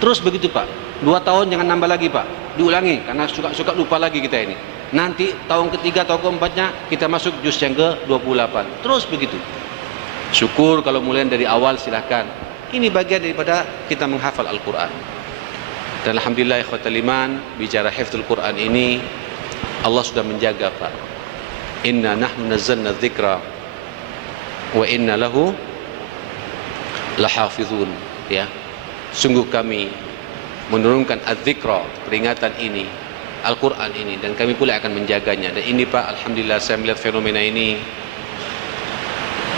terus begitu Pak. 2 tahun jangan nambah lagi Pak, diulangi karena suka lupa lagi kita ini. Nanti tahun ketiga, tahun keempatnya kita masuk juz yang ke-28, terus begitu. Syukur kalau mulai dari awal silahkan. Ini bagian daripada kita menghafal Al-Quran. Dan alhamdulillah ikhwatal iman, bicara hifdzul Quran ini Allah sudah menjaga Pak. Inna nahnu nazzalna dzikra wa inna lahu lahafizun ya. Sungguh kami menurunkan az-dzikra, peringatan ini, Al-Quran ini, dan kami pula akan menjaganya. Dan ini Pak, alhamdulillah saya melihat fenomena ini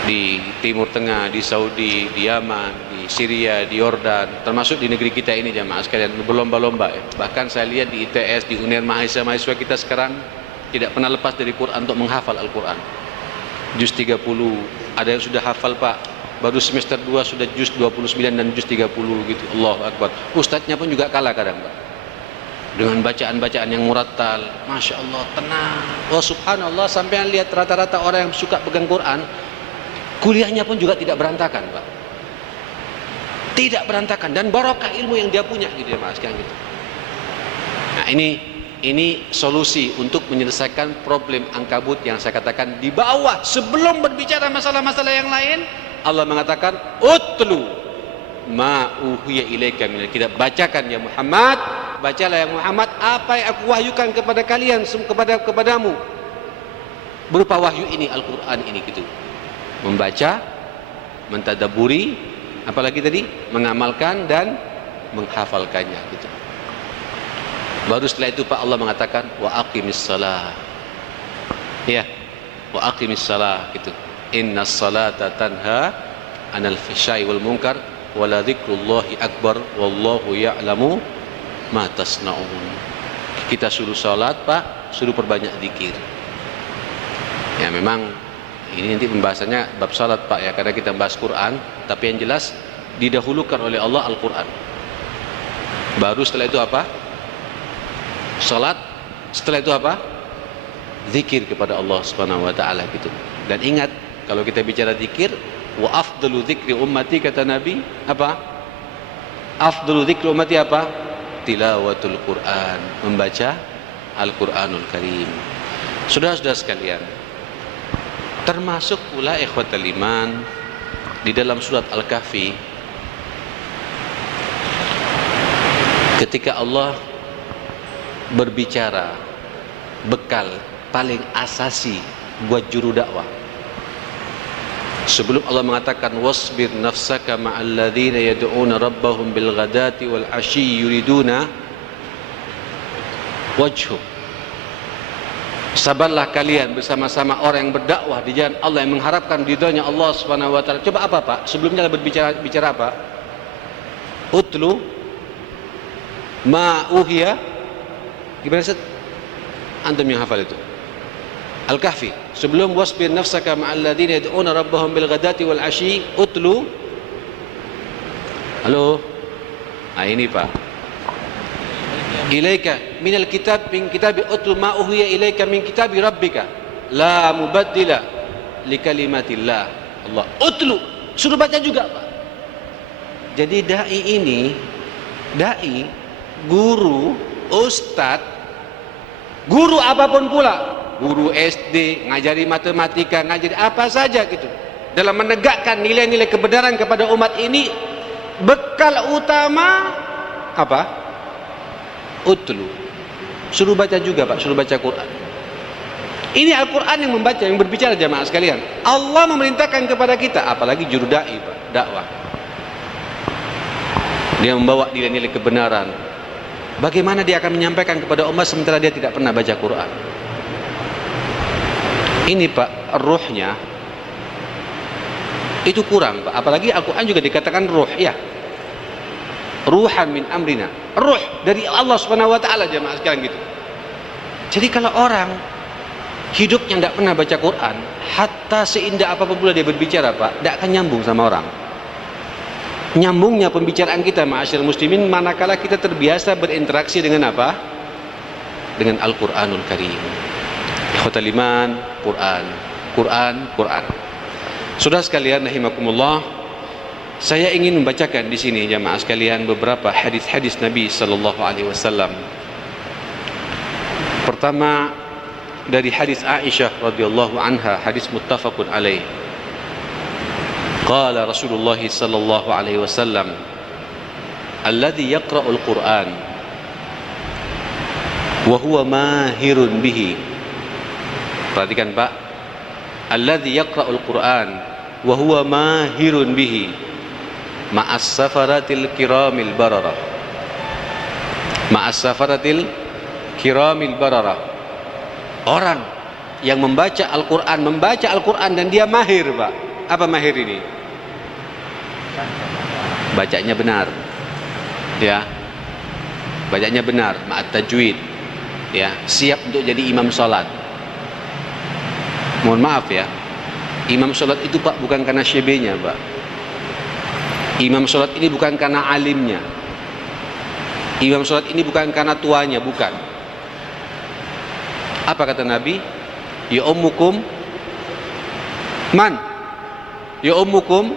di Timur Tengah, di Saudi, di Yaman, di Syria, di Yordan, termasuk di negeri kita ini jamaah sekalian, berlomba-lomba. Bahkan saya lihat di ITS, di UNER, mahasiswa kita sekarang tidak pernah lepas dari Quran untuk menghafal Al-Quran. Juz 30, ada yang sudah hafal Pak, baru semester 2 sudah juz 29 dan juz 30 gitu. Allahu Akbar. Ustadznya pun juga kalah kadang Pak, dengan bacaan-bacaan yang murattal. Masya Allah, tenang. Oh subhanallah, sampai lihat rata-rata orang yang suka pegang Quran, kuliahnya pun juga tidak berantakan Pak, tidak berantakan, dan barokah ilmu yang dia punya gitu ya Mas kan gitu. Nah ini solusi untuk menyelesaikan problem ankabut yang saya katakan di bawah. Sebelum berbicara masalah-masalah yang lain, Allah mengatakan utlu ma uhiya ilaika minal kitab, bacakan ya Muhammad, bacalah ya Muhammad apa yang aku wahyukan kepada kalian, kepadamu berupa wahyu ini, Al-Quran ini gitu. Membaca, mentadaburi, apalagi tadi mengamalkan dan menghafalkannya gitu. Baru setelah itu Pak Allah mengatakan wa aqimis shalah. Ya, wa aqimis shalah gitu. Innas salata tanha 'anil fahsya'i wal munkar wa la dzikrullahi akbar wallahu ya'lamu ma tasna'un. Kita suruh salat Pak, suruh perbanyak zikir. Ya memang ini nanti pembahasannya bab salat Pak ya, karena kita bahas Quran, tapi yang jelas didahulukan oleh Allah Al-Quran. Baru setelah itu apa? Salat. Setelah itu apa? Zikir kepada Allah Subhanahu wa taala gitu. Dan ingat, kalau kita bicara zikir, wa afdalu dzikri ummati, kata Nabi, apa? Afdalu dzikri ummati apa? Tilawatul Quran, membaca Al-Quranul Karim. Saudara-saudara sekalian, termasuk pula ikhwatal iman di dalam surat Al-Kahfi, ketika Allah berbicara bekal paling asasi buat juru dakwah. Sebelum Allah mengatakan wasbir nafsaka ma'al ladzina yad'una rabbahum bil ghadati wal 'ashyi yuriduna wajhu, sabarlah kalian bersama-sama orang yang berdakwah di jalan Allah yang mengharapkan ridhonya Allah Subhanahu wa taala. Coba apa Pak? Sebelumnya bicara apa? Utlu ma uhiya. Gimana Ustaz? Antum yang hafal itu. Al-Kahfi. Sebelum wasbir nafsaka ma'al ladzina yad'una rabbahum bil ghadati wal 'ashyi, utlu. Halo. Nah ini Pak. Ilaika minal kitab min kitabi utlu ma uhiya ilaika min kitabi rabbika la mubaddila li kalimatillah. Allah utlu, suruh baca juga Pak. Jadi dai, guru, ustadz, guru apapun pula, guru SD, ngajari matematika, ngajari apa saja gitu, dalam menegakkan nilai-nilai kebenaran kepada umat ini, bekal utama apa? Utlu, suruh baca juga Pak, suruh baca Quran. Ini Al-Quran yang membaca, yang berbicara jamaah sekalian. Allah memerintahkan kepada kita, apalagi juru dai Pak, dakwah. Dia membawa nilai-nilai kebenaran. Bagaimana dia akan menyampaikan kepada umat sementara dia tidak pernah baca Quran? Ini Pak, ruhnya itu kurang Pak. Apalagi Al-Quran juga dikatakan ruh ya. ruhan min amrina, ruh dari Allah Subhanahu wa taala jemaah sekalian gitu. Jadi kalau orang hidupnya tidak pernah baca Quran, hatta seindah apapun pula dia berbicara Pak, tidak akan nyambung sama orang. Nyambungnya pembicaraan kita ma'asyiral muslimin manakala kita terbiasa berinteraksi dengan apa? Dengan Al-Qur'anul Karim. Ikhwatal iman, Quran, Quran, Quran. Saudara sekalian rahimakumullah, saya ingin membacakan di sini jamaah sekalian beberapa hadis-hadis Nabi sallallahu alaihi wasallam. Pertama dari hadis Aisyah radhiyallahu anha, hadis muttafaqun alaih. Qala Rasulullah sallallahu alaihi wasallam, alladhi yaqra'ul Qur'an wa huwa mahirun bihi. Perhatikan Pak, alladhi yaqra'ul Qur'an wa huwa mahirun bihi ma'as safaratil kiramil bararah. Ma'as safaratil kiramil bararah. Orang yang membaca Al-Quran dan dia mahir Pak. Apa mahir ini? Bacanya benar, ya, bacanya benar, ma'at tajwid, ya, siap untuk jadi imam sholat. Mohon maaf ya, imam sholat itu Pak bukan karena syebenya Pak. Imam sholat ini bukan karena alimnya. Imam sholat ini bukan karena tuanya, bukan. Apa kata Nabi? Ya ummukum man? Ya ummukum,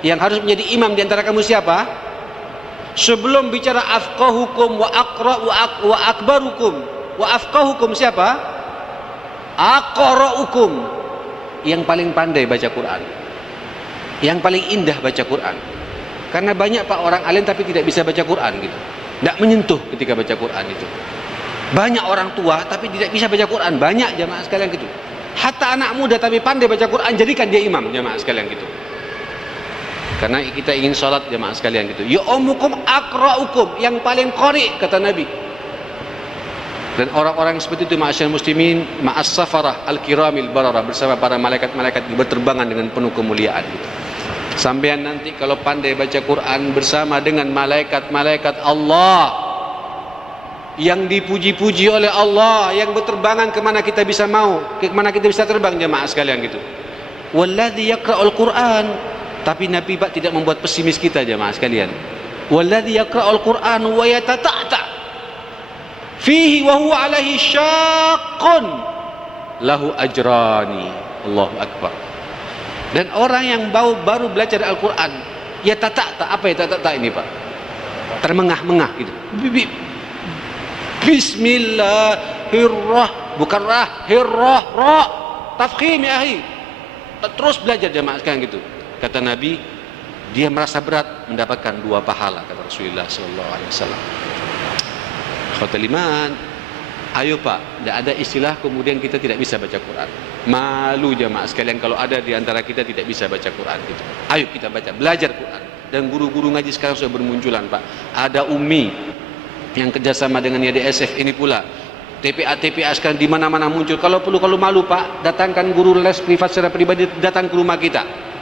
yang harus menjadi imam di antara kamu siapa? Sebelum bicara afqahukum wa aqra wa akbarukum wa afqahukum siapa? Aqra'ukum, yang paling pandai baca Quran, yang paling indah baca Quran. Karena banyak Pak orang alim tapi tidak bisa baca Quran gitu, tidak menyentuh ketika baca Quran itu. Banyak orang tua tapi tidak bisa baca Quran, banyak jamaah sekalian gitu. Hatta anak muda tapi pandai baca Quran, jadikan dia imam jamaah sekalian gitu. Karena kita ingin sholat jamaah sekalian gitu. Ya ummukum aqra'ukum, yang paling qari kata Nabi. Dan orang-orang seperti itu ma'asyiral muslimin ma'as safarah al-kiramil bararah, bersama para malaikat-malaikat berterbangan dengan penuh kemuliaan gitu. Sampean nanti kalau pandai baca Quran bersama dengan malaikat-malaikat Allah yang dipuji-puji oleh Allah, yang berterbangan kemana kita bisa mau, kemana kita bisa terbang jamaah sekalian gitu. Walladzi yaqra'ul Quran, tapi Nabi Pak tidak membuat pesimis kita jamaah sekalian. Walladzi yaqra'ul Quran wa yatata'ta fihi wa huwa alaihi syaqqun lahu ajrani. Allahu akbar. Dan orang yang baru belajar Al-Quran, ya tata'ta, apa ya tata'ta ini Pak? Termengah-mengah gitu. Bismillahirrahmanirrahim, bukan rahirrah, ra, tafkhim ya akhi. Terus belajar jamaah sekalian gitu. Kata Nabi, dia merasa berat mendapatkan 2 pahala, kata Rasulullah SAW. Khotul iman, ayo Pak, tidak ada istilah kemudian kita tidak bisa baca Quran. Malu jamaah sekalian kalau ada di antara kita tidak bisa baca Quran gitu. Ayo kita baca, belajar Quran. Dan guru-guru ngaji sekarang sudah bermunculan Pak. Ada Umi yang kerjasama dengan YDSF ini pula. TPA sekarang di mana-mana muncul. Kalau perlu, kalau malu Pak, datangkan guru les privat secara pribadi datang ke rumah kita.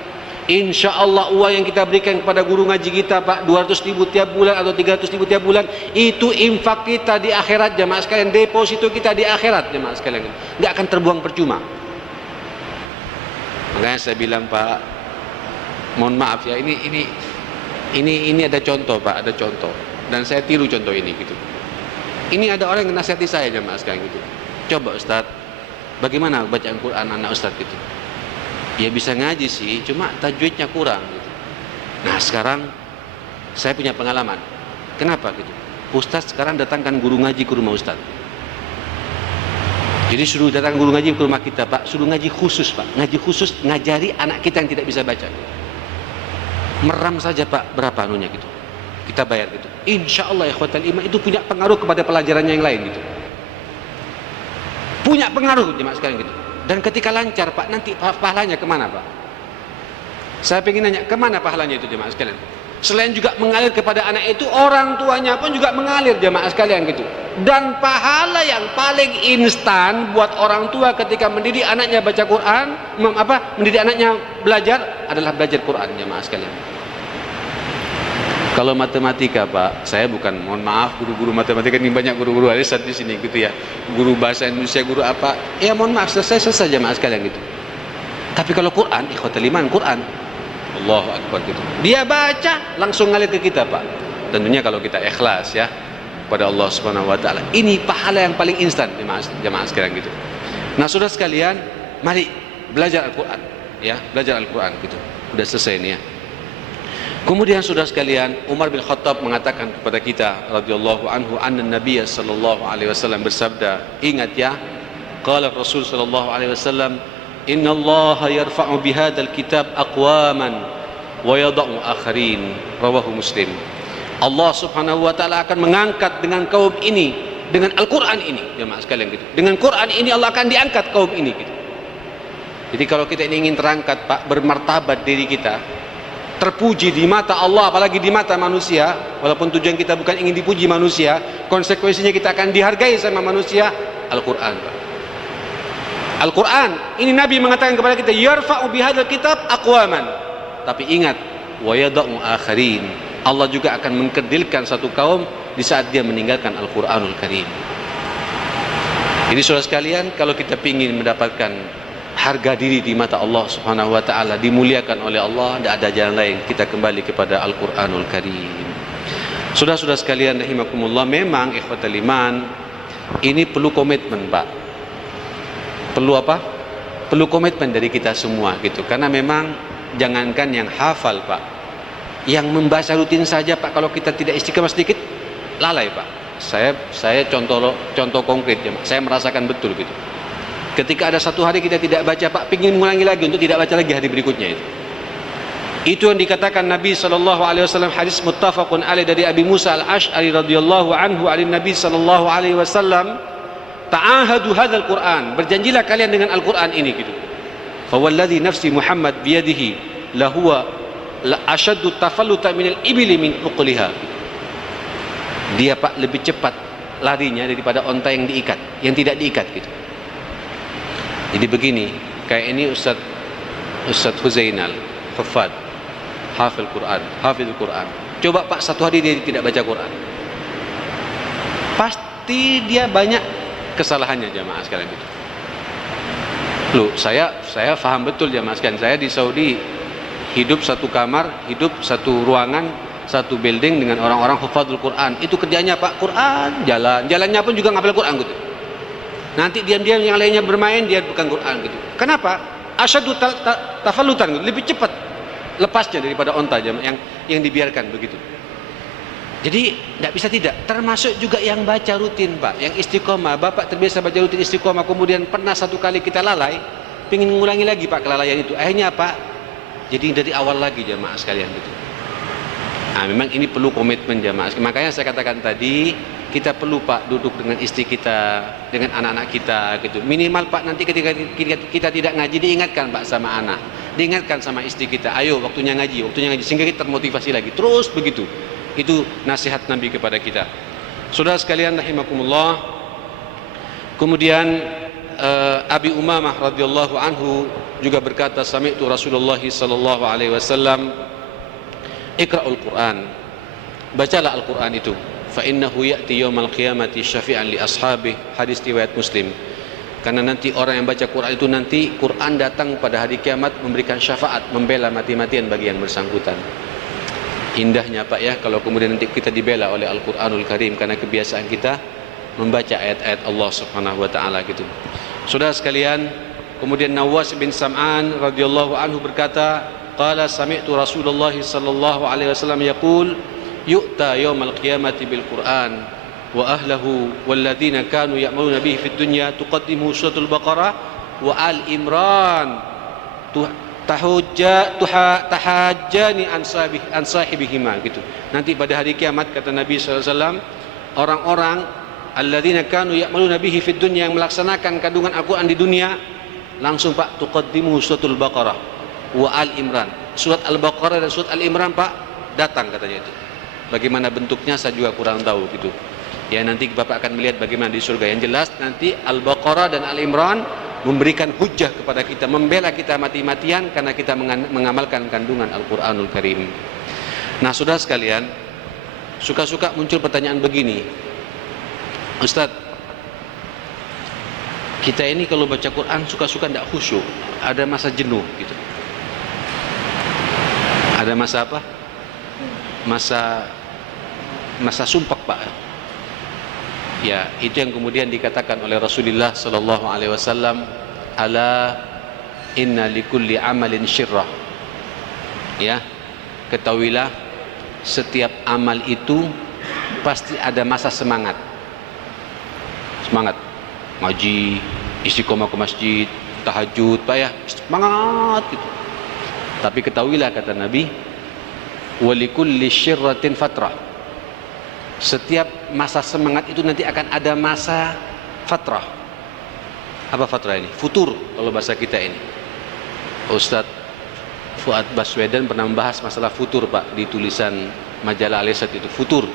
Insya Allah uang yang kita berikan kepada guru ngaji kita Pak, 200.000 tiap bulan atau 300.000 tiap bulan, itu infak kita di akhirat jemaah sekalian, deposito kita di akhirat jemaah sekalian, nggak akan terbuang percuma. Makanya saya bilang Pak, mohon maaf ya, ini ada contoh Pak, ada contoh, dan saya tiru contoh ini gitu. Ini ada orang yang nasihati saya jemaah sekalian gitu. Coba Ustaz, bagaimana bacaan Quran anak Ustaz gitu? Ya bisa ngaji sih, cuma tajwidnya kurang gitu. Nah sekarang saya punya pengalaman. Kenapa gitu? Ustaz sekarang datangkan guru ngaji ke rumah Ustaz. Jadi suruh datang guru ngaji ke rumah kita Pak, suruh ngaji khusus Pak, ngaji khusus ngajari anak kita yang tidak bisa baca. Meram saja Pak, berapa anunya gitu, kita bayar gitu. Insya Allah ikhwatal iman itu punya pengaruh kepada pelajarannya yang lain gitu. Punya pengaruh jemaah sekalian gitu. Dan ketika lancar Pak, nanti pahalanya kemana Pak? Saya ingin nanya, kemana pahalanya itu jemaah sekalian? Selain juga mengalir kepada anak itu, orang tuanya pun juga mengalir jemaah sekalian gitu. Dan pahala yang paling instan buat orang tua ketika mendidik anaknya baca Quran, mendidik anaknya belajar adalah belajar Quran jemaah sekalian. Kalau matematika Pak, saya bukan, mohon maaf guru-guru matematika ini banyak guru-guru alisan di sini gitu ya. Guru bahasa Indonesia, guru apa? Ya mohon maaf, selesai jamaah sekalian gitu. Tapi kalau Quran, ikhwatul iman, Quran, Allahu Akbar gitu. Dia baca langsung ngalir ke kita Pak. Tentunya kalau kita ikhlas ya pada Allah Subhanahu wa taala. Ini pahala yang paling instan jamaah sekalian gitu. Nah, saudara sekalian, mari belajar Al-Qur'an ya, belajar Al-Qur'an gitu. Udah selesai nih ya. Kemudian saudara sekalian, Umar bin Khattab mengatakan kepada kita radhiyallahu anhu, anna Nabiy sallallahu alaihi wasallam bersabda, ingat ya, qala Rasul sallallahu alaihi wasallam, innallaha yarfa'u bihadzal kitab aqwaman wa yada'u akharin, rawahu Muslim. Allah Subhanahu wa taala akan mengangkat dengan kaum ini, dengan Al-Qur'an ini, jemaah sekalian gitu. Dengan Quran ini Allah akan diangkat kaum ini gitu. Jadi kalau kita ingin terangkat Pak, bermartabat diri kita, terpuji di mata Allah apalagi di mata manusia, walaupun tujuan kita bukan ingin dipuji manusia, konsekuensinya kita akan dihargai sama manusia. Al-Quran Pak, Al-Quran ini Nabi mengatakan kepada kita, yarfa'u bihadzal kitab aqwaman, tapi ingat, wa yada'u akharin, Allah juga akan mengkerdilkan satu kaum di saat dia meninggalkan Al-Quranul Karim. Jadi saudara sekalian, kalau kita ingin mendapatkan harga diri di mata Allah Subhanahu wa taala, dimuliakan oleh Allah, tidak ada jalan lain, kita kembali kepada Al-Qur'anul Karim. Saudara-saudara sekalian rahimakumullah, memang ikhwatul iman, ini perlu komitmen Pak. Perlu apa? Perlu komitmen dari kita semua gitu. Karena memang jangankan yang hafal Pak, yang membaca rutin saja Pak, kalau kita tidak istiqamah sedikit lalai Pak. Saya contoh konkret ya, saya merasakan betul gitu. Ketika ada satu hari kita tidak baca Pak, pingin mengulangi lagi untuk tidak baca lagi hari berikutnya itu. Itu yang dikatakan Nabi sallallahu alaihi wasallam, hadis muttafaqun alaih dari Abi Musa Al-Asy'ari radhiyallahu anhu alin Nabi sallallahu alaihi wasallam, ta'ahadu hadzal Qur'an, berjanjilah kalian dengan Al-Qur'an ini gitu. Fa walladzi nafsi Muhammad biyadihi lahuwa la ashaddu tafalluta minal ibli min uqliha. Dia Pak lebih cepat larinya daripada onta yang diikat, yang tidak diikat gitu. Jadi begini, kayak ini Ustaz Huzainal, Hafad, hafil Quran. Coba Pak satu hari dia tidak baca Quran, pasti dia banyak kesalahannya jamaah sekalian gitu. Loh, saya paham betul jamaah sekalian. Saya di Saudi hidup satu kamar, hidup satu ruangan, satu building dengan orang-orang hafadzul Quran. Itu kerjanya Pak, Quran, jalannya pun juga ngapal Quran gitu. Nanti diam-diam yang lainnya bermain, dia bukan Quran gitu. Kenapa? Asyadu tafallutan gitu. Lebih cepat lepasnya daripada onta yang dibiarkan begitu. Jadi tidak bisa tidak. Termasuk juga yang baca rutin Pak, yang istiqomah. Bapak terbiasa baca rutin istiqomah, kemudian pernah satu kali kita lalai, pengen mengulangi lagi Pak kelalaian itu. Akhirnya Pak, jadi dari awal lagi jamaah sekalian gitu. Nah, memang ini perlu komitmen jamaah. Makanya saya katakan tadi, kita perlu Pak duduk dengan istri kita, dengan anak-anak kita gitu. Minimal Pak nanti ketika kita tidak ngaji, diingatkan Pak sama anak, diingatkan sama istri kita, ayo waktunya ngaji, sehingga kita termotivasi lagi. Terus begitu. Itu nasihat Nabi kepada kita. Saudara sekalian rahimakumullah. Kemudian Abi Umamah radhiyallahu anhu juga berkata, sami'tu Rasulullah sallallahu alaihi wasallam, iqra'ul Quran, bacalah Al-Quran itu, fa innahu ya'ti yaumal qiyamati syafi'an li ashabi, hadis riwayat Muslim. Karena nanti orang yang baca Quran itu, nanti Quran datang pada hari kiamat memberikan syafaat, membela mati-matian bagi yang bersangkutan. Indahnya Pak ya, kalau kemudian nanti kita dibela oleh Al-Quranul Karim, karena kebiasaan kita membaca ayat-ayat Allah Subhanahu wa taala gitu. Saudara sekalian, kemudian Nawas bin Sam'an radhiyallahu anhu berkata, qala sami'tu Rasulullah sallallahu alaihi wasallam yaqul, yu'ta yaumal qiyamati bil Qur'an wa ahlahu walladzina kanu ya'maluna bihi fid dunya tuqaddimu suratul Baqarah wa Al Imran tahajjani an sahibihima gitu. Nanti pada hari kiamat kata Nabi sallallahu alaihi wasallam, orang-orang alladzina kanu ya'maluna bihi fid dunya, yang melaksanakan kandungan Al-Qur'an di dunia, langsung Pak tuqaddimu suratul Baqarah wa Al Imran, surat Al-Baqarah dan surat Al Imran Pak datang katanya itu. Bagaimana bentuknya saya juga kurang tahu gitu. Ya nanti Bapak akan melihat bagaimana di surga. Yang jelas nanti Al-Baqarah dan Al Imran memberikan hujjah kepada kita, membela kita mati-matian karena kita mengamalkan kandungan Al-Qur'anul Karim. Nah, saudara sekalian, suka-suka muncul pertanyaan begini, Ustadz, kita ini kalau baca Quran suka-suka tidak khusyuk, ada masa jenuh gitu. Ada masa apa? Masa sumpah, Pak. Ya, itu yang kemudian dikatakan oleh Rasulullah sallallahu alaihi wasallam, ala inna likulli amalin syirrah. Ya, ketahuilah setiap amal itu pasti ada masa semangat. Semangat ngaji, istiqomah ke masjid, tahajud, Pak ya, semangat gitu. Tapi ketahuilah, kata Nabi, walikulli syirratin fatrah. Setiap masa semangat itu nanti akan ada masa fatrah. Apa fatrah ini? Futur kalau bahasa kita ini. Ustadz Fuad Baswedan pernah membahas masalah futur, Pak, di tulisan majalah Al-Irsyad itu. Futur,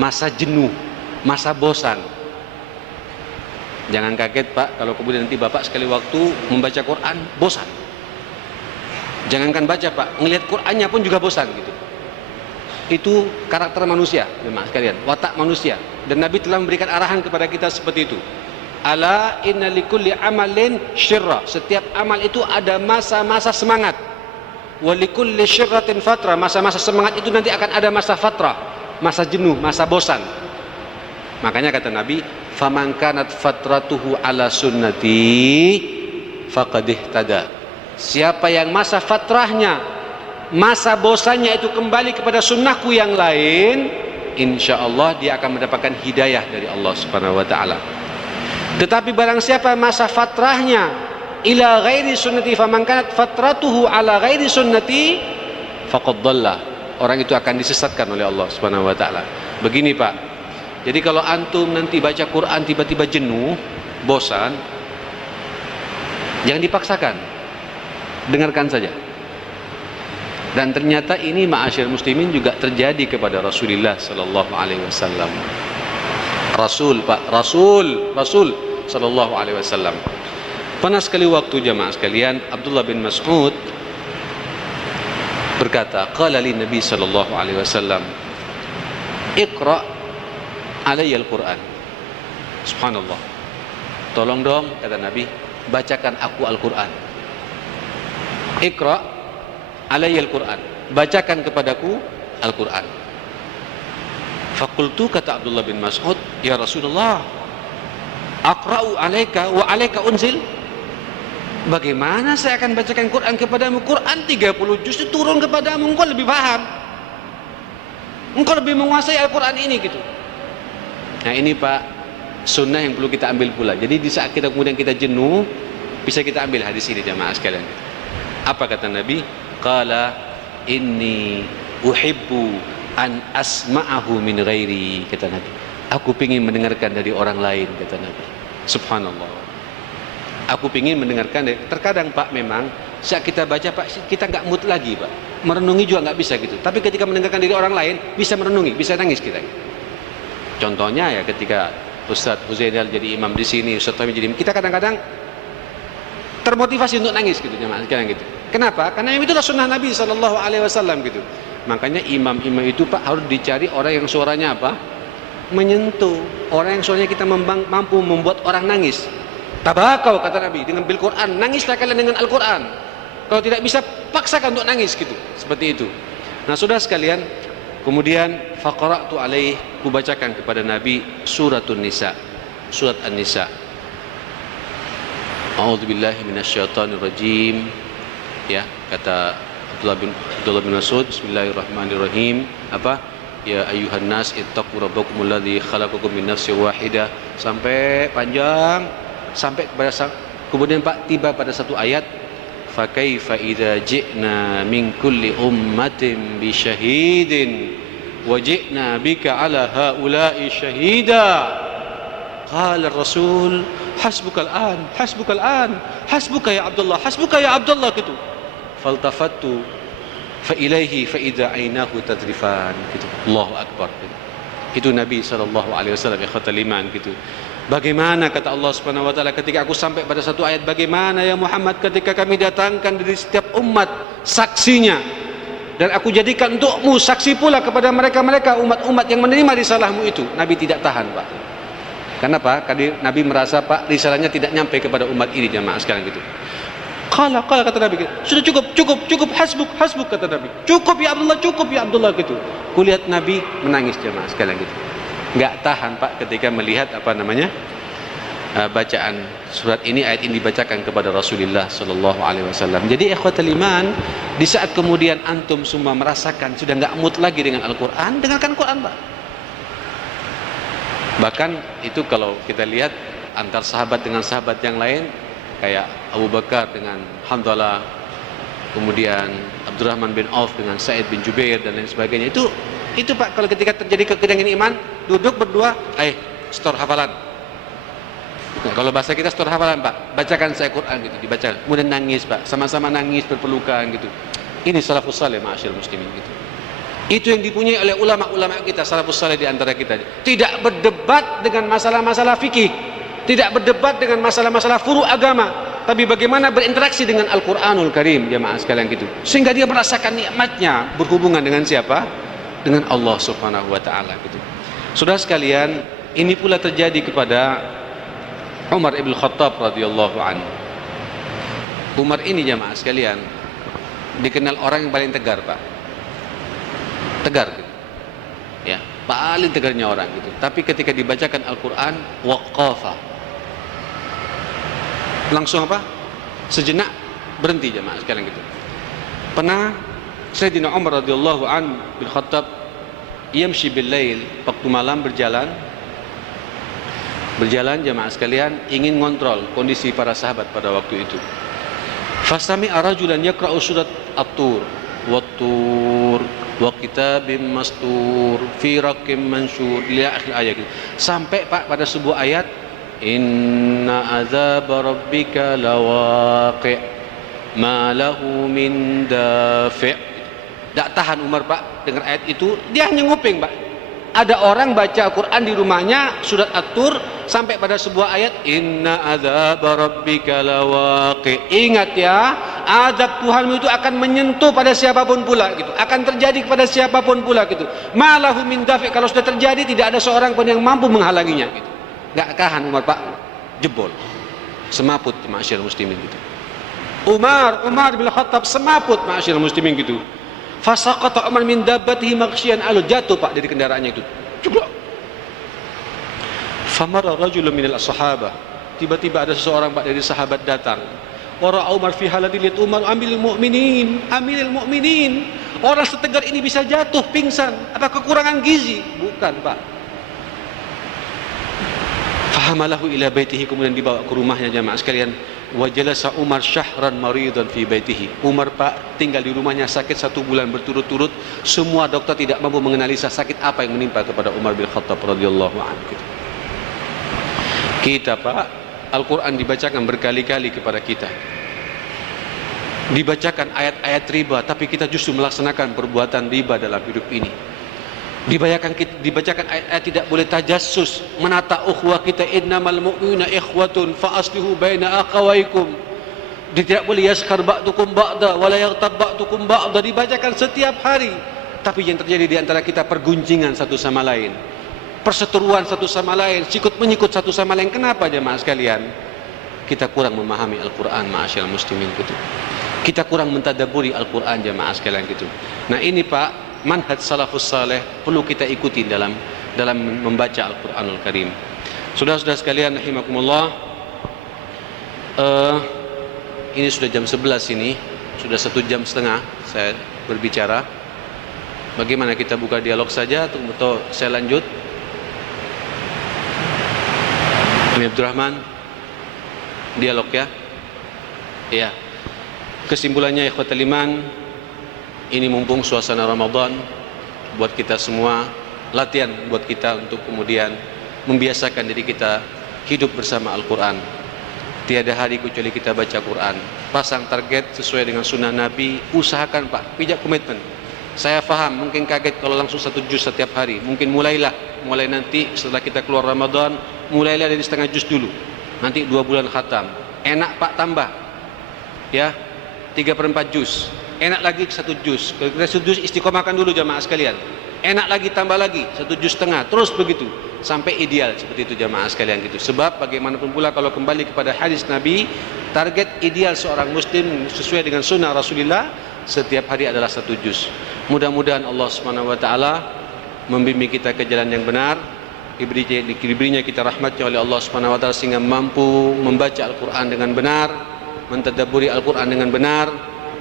masa jenuh, masa bosan. Jangan kaget, Pak, kalau kemudian nanti Bapak sekali waktu membaca Quran bosan. Jangankan baca, Pak, ngelihat Qurannya pun juga bosan gitu. Itu karakter manusia, memang sekalian, watak manusia. Dan Nabi telah memberikan arahan kepada kita seperti itu. Ala inna likulli amalin syirra. Setiap amal itu ada masa-masa semangat. Wa likulli syirratin fatrah. Masa-masa semangat itu nanti akan ada masa fatrah, masa jenuh, masa bosan. Makanya kata Nabi, faman kanat fatratuhu ala sunnati faqad ihtada. Siapa yang masa fatrahnya, masa bosannya itu kembali kepada sunnahku yang lain, insya Allah dia akan mendapatkan hidayah dari Allah Subhanahu wa ta'ala. Tetapi barang siapa masa fatrahnya ila ghairi sunnati, faman kanat fatratuhu ala ghairi sunnati faqad dhalla, orang itu akan disesatkan oleh Allah Subhanahu wa ta'ala. Begini, Pak, jadi kalau antum nanti baca Quran tiba-tiba jenuh, bosan, jangan dipaksakan, dengarkan saja. Dan ternyata ini, ma'asyir muslimin, juga terjadi kepada Rasulullah sallallahu alaihi wasallam. Rasul, Pak, Rasul sallallahu alaihi wasallam. Pernah sekali waktu, jamaah sekalian, Abdullah bin Mas'ud berkata, qala li Nabi sallallahu alaihi wasallam, iqra alayya al-Quran. Subhanallah. Tolong dong, kata Nabi, bacakan aku Al-Quran. Iqra alayya al-Quran, bacakan kepadaku Al-Quran. Fakultu, kata Abdullah bin Mas'ud, ya Rasulullah, aqra'u alaika wa alaika unzil. Bagaimana saya akan bacakan Quran kepadamu? Quran 30 juz itu turun kepadamu, engkau lebih paham, engkau lebih menguasai Al-Quran ini gitu. Nah ini, Pak, sunnah yang perlu kita ambil pula. Jadi di saat kita kemudian kita jenuh, bisa kita ambil hadis ini, jamaah sekalian. Apa kata Nabi? Qala inni uhibbu an asma'ahu min ghairi, kata Nabi. Aku ingin mendengarkan dari orang lain, kata Nabi. Subhanallah. Aku ingin mendengarkan dari, terkadang, Pak, memang saat kita baca, Pak, kita nggak mood lagi, Pak. Merenungi juga nggak bisa gitu. Tapi ketika mendengarkan dari orang lain, bisa merenungi, bisa nangis kita. Contohnya ya ketika Ustadz Huzainal jadi imam di sini, Ustadz Fahmi jadi imam, kita kadang-kadang termotivasi untuk nangis gitu, jemaah sekalian gitu. Kenapa? Karena itu adalah sunnah Nabi sallallahu alaihi wasallam gitu. Makanya imam-imam itu, Pak, harus dicari orang yang suaranya apa? Menyentuh. Orang yang suaranya kita mampu membuat orang nangis. Tabakau, kata Nabi, dengan bil Quran, nangislah kalian dengan Al-Quran. Kalau tidak bisa, paksakan untuk nangis gitu. Seperti itu. Nah, saudara sekalian, kemudian faqara'tu alaih, kubacakan kepada Nabi suratun Nisa, surat An-Nisa. A'udzubillahi minasyaitonirrajim. Ya, kata Abdullah bin Mas'ud, bismillahirrahmanirrahim. Apa? Ya ayyuhan nas ittaqu rabbakumul ladzi khalaqakum min nafsin wahidah, sampai panjang, sampai kepada kemudian, Pak, tiba pada satu ayat, fa kaifa idza ji'na min kulli ummatin bi syahidin wa ji'na bika ala haula'i syahida. Qala ar-rasul hasbukal an, hasbukal an, hasbuka ya Abdullah, hasbuka ya Abdullah gitu. Faltafattu fa ilaihi fa idza ainahu tadrifan gitu. Allahu akbar gitu. Itu Nabi sallallahu alaihi wasallam, ikhwatal iman gitu. Bagaimana, kata Allah Subhanahu wa taala, ketika aku sampai pada satu ayat, bagaimana ya Muhammad ketika kami datangkan dari setiap umat saksinya, dan aku jadikan untukmu saksi pula kepada mereka-mereka umat-umat yang menerima risalahmu itu. Nabi tidak tahan, Pak. Kenapa? Karena Nabi merasa, Pak, risalahnya tidak nyampe kepada umat ini, jamaah sekalian gitu. Qala kata Nabi, sudah cukup, hasbuk kata Nabi. Cukup ya Abdullah gitu. Kulihat Nabi menangis, jamaah sekalian gitu. Enggak tahan, Pak, ketika melihat bacaan surat ini, ayat ini dibacakan kepada Rasulullah sallallahu alaihi wasallam. Jadi ikhwatul iman, di saat kemudian antum semua merasakan sudah enggak mood lagi dengan Al-Qur'an, dengarkan Quran, Pak. Bahkan itu kalau kita lihat antar sahabat dengan sahabat yang lain, kayak Abu Bakar dengan Hamdalah, kemudian Abdurrahman bin Auf dengan Sa'id bin Jubair dan lain sebagainya. Itu Pak, kalau ketika terjadi kekenyangan iman, duduk berdua, store hafalan. Nah, kalau bahasa kita store hafalan, Pak, bacakan saya Quran gitu, dibaca. Kemudian nangis, Pak, sama-sama nangis berpelukan gitu. Ini salafus saleh, ma'asyiral muslimin gitu. Itu yang dipunyai oleh ulama-ulama kita, salafus saleh di antara kita. Tidak berdebat dengan masalah-masalah fikih, tidak berdebat dengan masalah-masalah furu' agama, tapi bagaimana berinteraksi dengan Al-Qur'anul Karim, jamaah sekalian gitu. Sehingga dia merasakan nikmatnya berhubungan dengan siapa? Dengan Allah Subhanahu wa taala gitu. Saudara sekalian, ini pula terjadi kepada Umar ibn Khattab radhiyallahu anhu. Umar ini, jamaah sekalian, dikenal orang yang paling tegar, Pak. Tegar gitu. Ya, paling tegarnya orang gitu. Tapi ketika dibacakan Al-Qur'an, waqafa. Langsung apa? Sejenak berhenti, jemaah sekalian gitu. Pernah Sayyidina Umar radhiyallahu an bin Khattab yamshi bil lail, waktu malam berjalan jemaah sekalian, ingin ngontrol kondisi para sahabat pada waktu itu. Fasami'a rajulan yaqra'u surat At-Tur, wat-tur wa kitabim mastur fi raqim mansyur, ila akhir ayat gitu. Sampai, Pak, pada sebuah ayat, inna azab rabbika lawaqi' ma lahu min dafi'. Tak tahan Umar, Pak, dengar ayat itu, dia hanya nguping, Pak. Ada orang baca Al-Quran di rumahnya, surat At-Tur, sampai pada sebuah ayat, inna azab rabbika lawaqi'. Ingat ya, azab Tuhanmu itu akan menyentuh pada siapapun pula gitu, akan terjadi kepada siapapun pula gitu. Ma lahu min dafi', kalau sudah terjadi tidak ada seorang pun yang mampu menghalanginya gitu. Enggak tahan Umar, Pak, jebol, semaput, ma'asyiral muslimin gitu. Umar bin Khattab semaput, ma'asyiral muslimin gitu. Fasaqata Umar min dabbatihi maghsyian alu, jatuh, Pak, dari kendaraannya itu. Cukup. Famara rajulun minal ashabah, tiba-tiba ada seseorang, Pak, dari sahabat datang. Wara Umar fi halati, lihat Umar amirul mukminin. Orang setegar ini bisa jatuh pingsan. Apa kekurangan gizi? Bukan, Pak. Fahamalahu ila baitihi, kemudian dibawa ke rumahnya, jamaah sekalian. Wa jalasa Umar syahran maridan fi baitihi. Umar, Pak, tinggal di rumahnya sakit 1 bulan berturut-turut. Semua dokter tidak mampu menganalisa sakit apa yang menimpa kepada Umar bin Khattab radhiyallahu anhu. Kita, Pak, Al-Quran dibacakan berkali-kali kepada kita, dibacakan ayat-ayat riba, tapi kita justru melaksanakan perbuatan riba dalam hidup ini. Dibacakan ayat-ayat tidak boleh tajassus, menata ukhuwah kita, innamal mu'minuna ikhwatun fa aslihu baina akhawaykum. Tidak boleh yaskhar ba'dukum ba'da wa la yaghtab ba'dukum ba'da, dibacakan setiap hari. Tapi yang terjadi di antara kita perguncingan satu sama lain, perseteruan satu sama lain, sikut-menyikut satu sama lain. Kenapa, jemaah sekalian? Kita kurang memahami Al-Quran, ma'asyiral muslimin gitu. Kita kurang mentadabburi Al-Quran, jemaah sekalian gitu. Nah, ini, Pak, manhaj salafus saleh perlu kita ikuti dalam membaca Al-Quranul Karim. Saudara-saudara sekalian rahimakumullah, ini sudah jam 11 ini, sudah 1 jam setengah saya berbicara. Bagaimana kita buka dialog saja atau saya lanjut? Ami Abdurrahman, dialog ya? Iya. Kesimpulannya, ikhwatal iman, ini mumpung suasana Ramadan, buat kita semua latihan buat kita untuk kemudian membiasakan diri kita hidup bersama Al-Quran. Tiada hari kecuali kita baca Quran. Pasang target sesuai dengan sunnah Nabi. Usahakan, Pak, pijak komitmen. Saya faham mungkin kaget kalau langsung 1 juz setiap hari. Mungkin mulai nanti setelah kita keluar Ramadan, mulailah dari setengah juz dulu, nanti 2 bulan khatam. Enak, Pak, tambah ya. 3/4 juz, enak lagi 1 juz. Kalau kita 1 juz istiqomahkan dulu jamaah sekalian, enak lagi tambah lagi 1,5 juz, terus begitu sampai ideal seperti itu jamaah sekalian gitu. Sebab bagaimanapun pula kalau kembali kepada hadis Nabi, target ideal seorang muslim sesuai dengan sunnah Rasulullah setiap hari adalah 1 juz. Mudah-mudahan Allah Subhanahu wa taala membimbing kita ke jalan yang benar, diberinya kita rahmatnya oleh Allah Subhanahu wa taala sehingga mampu membaca Al-Qur'an dengan benar, mentadabburi Al-Qur'an dengan benar,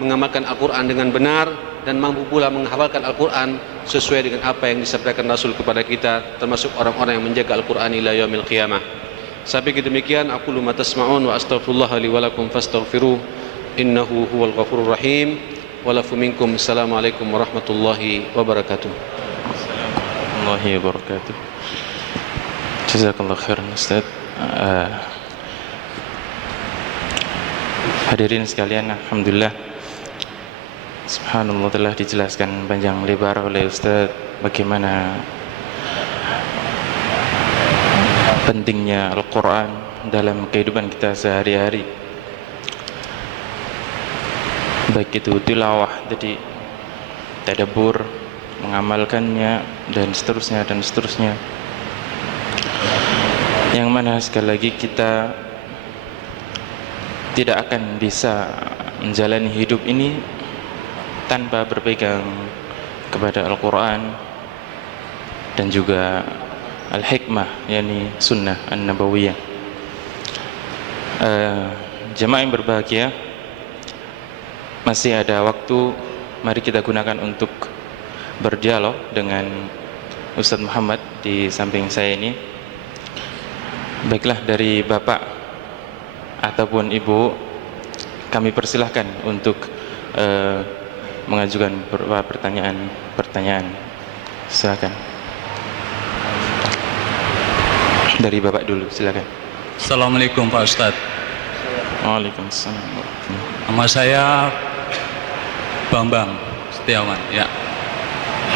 mengamalkan Al-Qur'an dengan benar, dan mampu pula menghafalkan Al-Qur'an sesuai dengan apa yang disabdakan Rasul kepada kita, termasuk orang-orang yang menjaga Al-Qur'an ila yaumil qiyamah. Sampai demikian, aku lu tasma'un wa astaghfirullah li wa lakum fastaghfiruh innahu huwal ghafurur rahim. Walafu minkum. Assalamualaikum warahmatullahi wabarakatuh. Warahmatullahi wabarakatuh. Jazakallah khairan Ustaz. Hadirin sekalian, alhamdulillah, subhanallah, telah dijelaskan panjang lebar oleh Ustaz bagaimana pentingnya Al-Quran dalam kehidupan kita sehari-hari, baik itu tilawah, jadi tadabbur, mengamalkannya, dan seterusnya dan seterusnya, yang mana sekali lagi kita tidak akan bisa menjalani hidup ini tanpa berpegang kepada Al-Quran dan juga Al-Hikmah, yakni Sunnah An-Nabawiyah. Jemaah yang berbahagia, masih ada waktu, mari kita gunakan untuk berdialog dengan Ustaz Muhammad di samping saya ini. Baiklah, dari Bapak ataupun Ibu, kami persilahkan untuk mengajukan beberapa pertanyaan. Silakan. Dari Bapak dulu, silakan. Assalamualaikum Pak Ustadz. Waalaikumsalam. Nama saya Bambang Setiawan. Ya,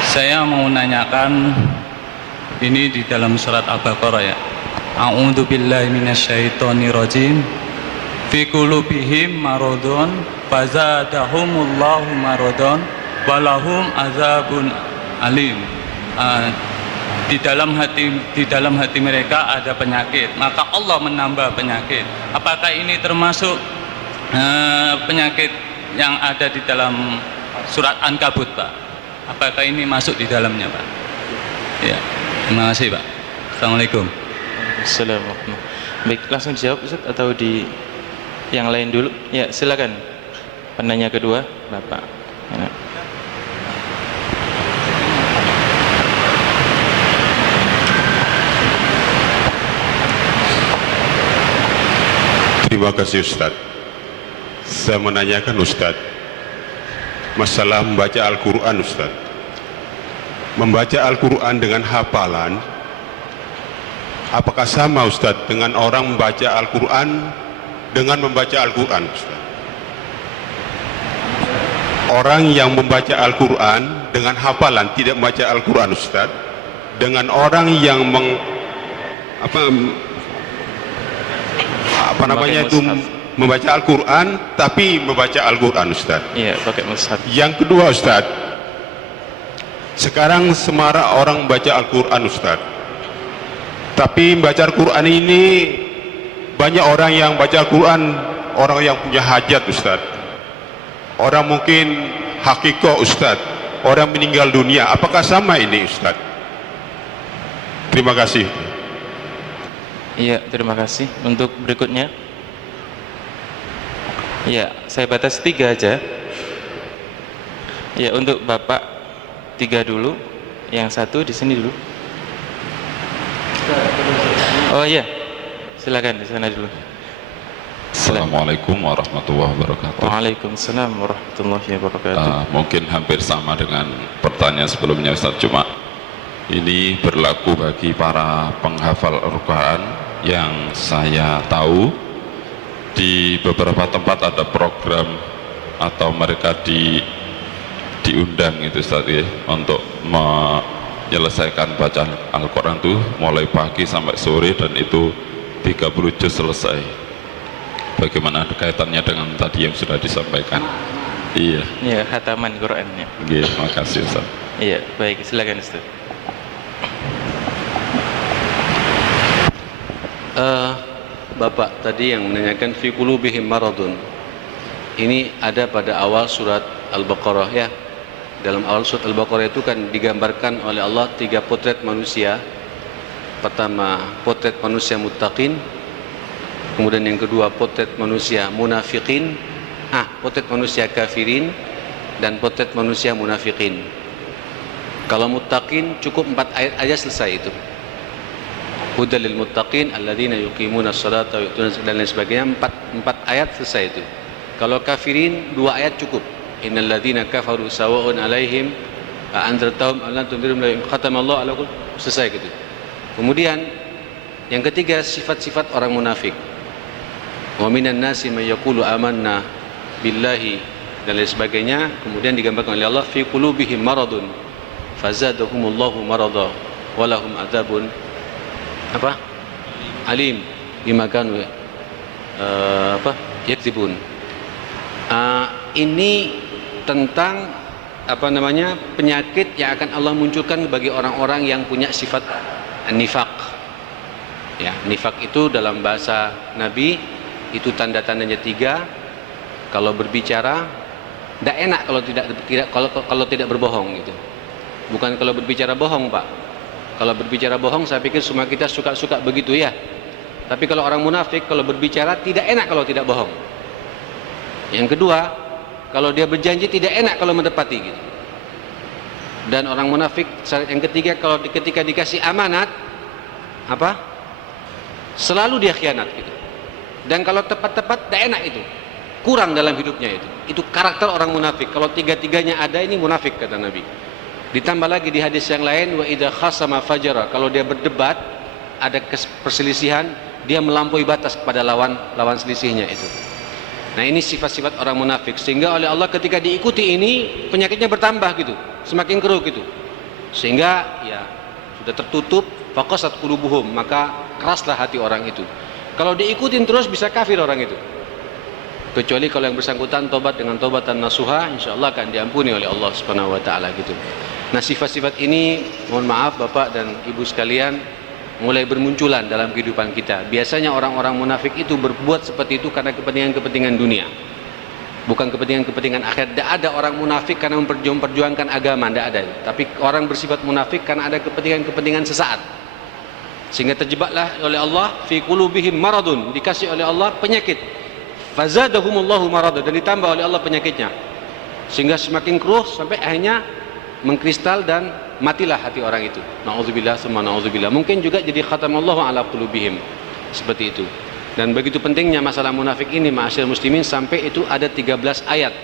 saya mau nanyakan ini di dalam surat Al-Baqarah ya. A'udzu billahi minasyaitonir rajim. Fi qulubihim maradun fazadahumullahu maradun walahum azabun alim. Di dalam hati mereka ada penyakit, maka Allah menambah penyakit. Apakah ini termasuk penyakit yang ada di dalam surat Ankabut, Pak? Apakah ini masuk di dalamnya, Pak? Ya, terima kasih, Pak. Assalamualaikum. Assalamualaikum. Baik, langsung dijawab Ustaz atau di yang lain dulu? Ya, silakan. Penanya kedua, Bapak. Ya. Terima kasih Ustaz. Saya menanyakan Ustaz masalah membaca Al-Quran Ustaz. Membaca Al-Quran dengan hafalan, apakah sama Ustaz dengan orang membaca Al-Quran dengan membaca Al-Quran Ustaz? Orang yang membaca Al-Quran dengan hafalan tidak membaca Al-Quran Ustaz, dengan orang yang membaca Al-Quran tapi membaca Al-Quran Ustaz. Iya, pakai mushaf. Yang kedua Ustaz, sekarang semarak orang membaca Al-Quran Ustaz, tapi membaca Al-Quran ini banyak orang yang baca Al-Quran, orang yang punya hajat Ustaz, orang mungkin hakikat Ustaz, orang meninggal dunia. Apakah sama ini Ustaz? Terima kasih. Iya, terima kasih. Untuk berikutnya, ya, saya batas 3 aja. Ya, untuk Bapak 3 dulu, yang satu di sini dulu. Oh iya, silakan di sana dulu. Assalamualaikum warahmatullahi wabarakatuh. Waalaikumsalam warahmatullahi wabarakatuh. Mungkin hampir sama dengan pertanyaan sebelumnya Ustaz, cuma ini berlaku bagi para penghafal Al-Quran. Yang saya tahu di beberapa tempat ada program atau mereka diundang itu Ustaz ya, untuk menyelesaikan bacaan Al-Quran itu mulai pagi sampai sore, dan itu 30 juz selesai. bagaimana kaitannya dengan tadi yang sudah disampaikan? Iya. Ya, khataman Qur'annya. Oke, makasih Ustaz. Iya, baik, silakan Ustaz. Bapak tadi yang menanyakan fi qulubihim maradun. Ini ada pada awal surat Al-Baqarah ya. Dalam awal surat Al-Baqarah itu kan digambarkan oleh Allah 3 potret manusia. Pertama, potret manusia muttaqin. Kemudian yang kedua, potret manusia munafiqin. Potret manusia kafirin. Dan potret manusia munafiqin. Kalau muttaqin cukup 4 ayat aja selesai itu. Hudal lil muttaqin alladzina yuqimuna sholata wa yu'tuna zakata dan lain sebagainya. 4 ayat selesai itu. Kalau kafirin 2 ayat cukup. Innal ladzina kafaru sawa'un 'alaihim a anzartahum am lam tunzirhum la khatamallahu ala kulli selesai gitu. Kemudian yang ketiga sifat-sifat orang munafik. Wa minan nasi may yaqulu amanna billahi dan lain sebagainya. Kemudian digambarkan oleh Allah fi qulubihim maradun fazadahumullahu marada wa lahum adzabun alim bima kanu yaktibun. Ini tentang penyakit yang akan Allah munculkan bagi orang-orang yang punya sifat nifaq. Ya, nifaq itu dalam bahasa Nabi itu tanda-tandanya 3. Kalau berbicara tidak enak kalau tidak berbohong gitu. Bukan kalau berbicara bohong, Pak. Kalau berbicara bohong saya pikir semua kita suka-suka begitu ya. Tapi kalau orang munafik kalau berbicara tidak enak kalau tidak bohong. Yang kedua, kalau dia berjanji tidak enak kalau menepati gitu. Dan orang munafik yang ketiga kalau ketika dikasih amanat selalu dia khianat gitu. Dan kalau tepat-tepat tidak enak itu. Kurang dalam hidupnya itu. Itu karakter orang munafik. Kalau 3-tiganya ada ini munafik kata Nabi. Ditambah lagi di hadis yang lain wa idza khasama fajara, kalau dia berdebat ada perselisihan dia melampaui batas kepada lawan selisihnya itu. Nah, ini sifat-sifat orang munafik sehingga oleh Allah ketika diikuti ini penyakitnya bertambah gitu, semakin keruh gitu. Sehingga ya sudah tertutup faqasat qulubuhum, maka keraslah hati orang itu. Kalau diikutin terus bisa kafir orang itu. Kecuali kalau yang bersangkutan tobat dengan tobatan nasuha, insyaallah akan diampuni oleh Allah Subhanahu wa taala gitu. Nah, sifat-sifat ini mohon maaf Bapak dan Ibu sekalian mulai bermunculan dalam kehidupan kita. Biasanya orang-orang munafik itu berbuat seperti itu karena kepentingan-kepentingan dunia. Bukan kepentingan-kepentingan akhirat. Tidak ada orang munafik karena memperjuangkan agama, tidak ada. Tapi orang bersifat munafik karena ada kepentingan-kepentingan sesaat. Sehingga terjebaklah oleh Allah fi qulubihim maradun, dikasih oleh Allah penyakit. Fazadahumullahu marada, dan ditambah oleh Allah penyakitnya. Sehingga semakin keruh sampai akhirnya mengkristal dan matilah hati orang itu. Nauzubillah summa nauzubillah. Mungkin juga jadi khatamallahu ala qulubihim. Seperti itu. Dan begitu pentingnya masalah munafik ini ma'asyiral muslimin sampai itu ada 13 ayat.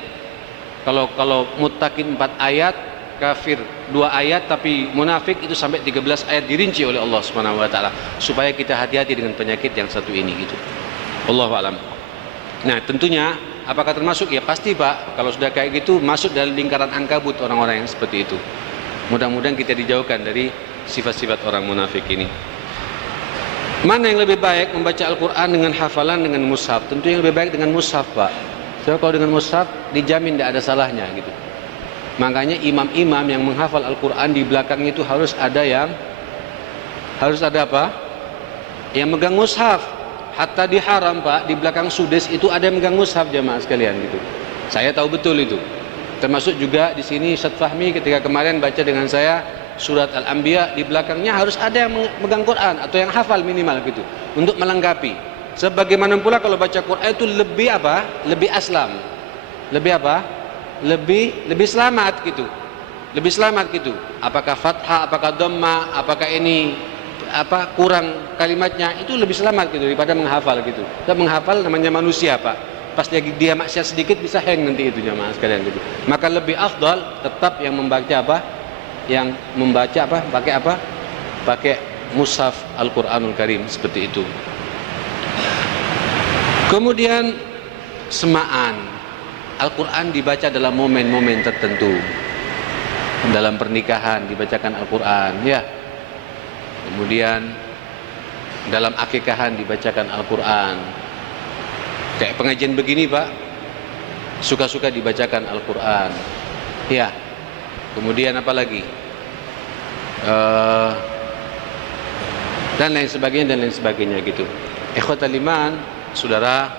Kalau muttaqin 4 ayat, kafir 2 ayat, tapi munafik itu sampai 13 ayat dirinci oleh Allah Subhanahu wa taala supaya kita hati-hati dengan penyakit yang satu ini gitu. Wallahu a'lam. Nah, tentunya apakah termasuk? Ya pasti Pak, kalau sudah kayak gitu masuk dalam lingkaran ankabut orang-orang yang seperti itu. Mudah-mudahan kita dijauhkan dari sifat-sifat orang munafik ini. Mana yang lebih baik, membaca Al-Quran dengan hafalan dengan mushaf? Tentu yang lebih baik dengan mushaf Pak. So, kalau dengan mushaf dijamin tidak ada salahnya gitu. Makanya imam-imam yang menghafal Al-Quran di belakangnya itu harus ada apa? Yang megang mushaf. Hatta di haram Pak, di belakang sudes itu ada yang megang mushaf jamaah sekalian gitu. Saya tahu betul itu. Termasuk juga di sini Ustaz Fahmi ketika kemarin baca dengan saya surat Al-Anbiya, di belakangnya harus ada yang megang Quran atau yang hafal minimal gitu untuk melengkapi. Sebagaimana pula kalau baca Quran itu lebih apa? Lebih aslam. Lebih apa? Lebih selamat gitu. Lebih selamat gitu. Apakah fathah, apakah dhamma, apakah ini kurang kalimatnya, itu lebih selamat gitu daripada menghafal gitu. Kita menghafal namanya manusia Pak, pas dia maksiat sedikit bisa hang nanti itu jamaah sekalian gitu. Maka lebih afdal tetap yang membaca pakai mushaf Al-Qur'anul Karim seperti itu. Kemudian semaan Al-Qur'an dibaca dalam momen-momen tertentu. Dalam pernikahan dibacakan Al-Qur'an ya. Kemudian dalam akikahan dibacakan Al-Quran. Kayak pengajian begini Pak, suka-suka dibacakan Al-Quran. Ya. Kemudian apa lagi? Dan lain sebagainya gitu. Ikhwatal iman, saudara,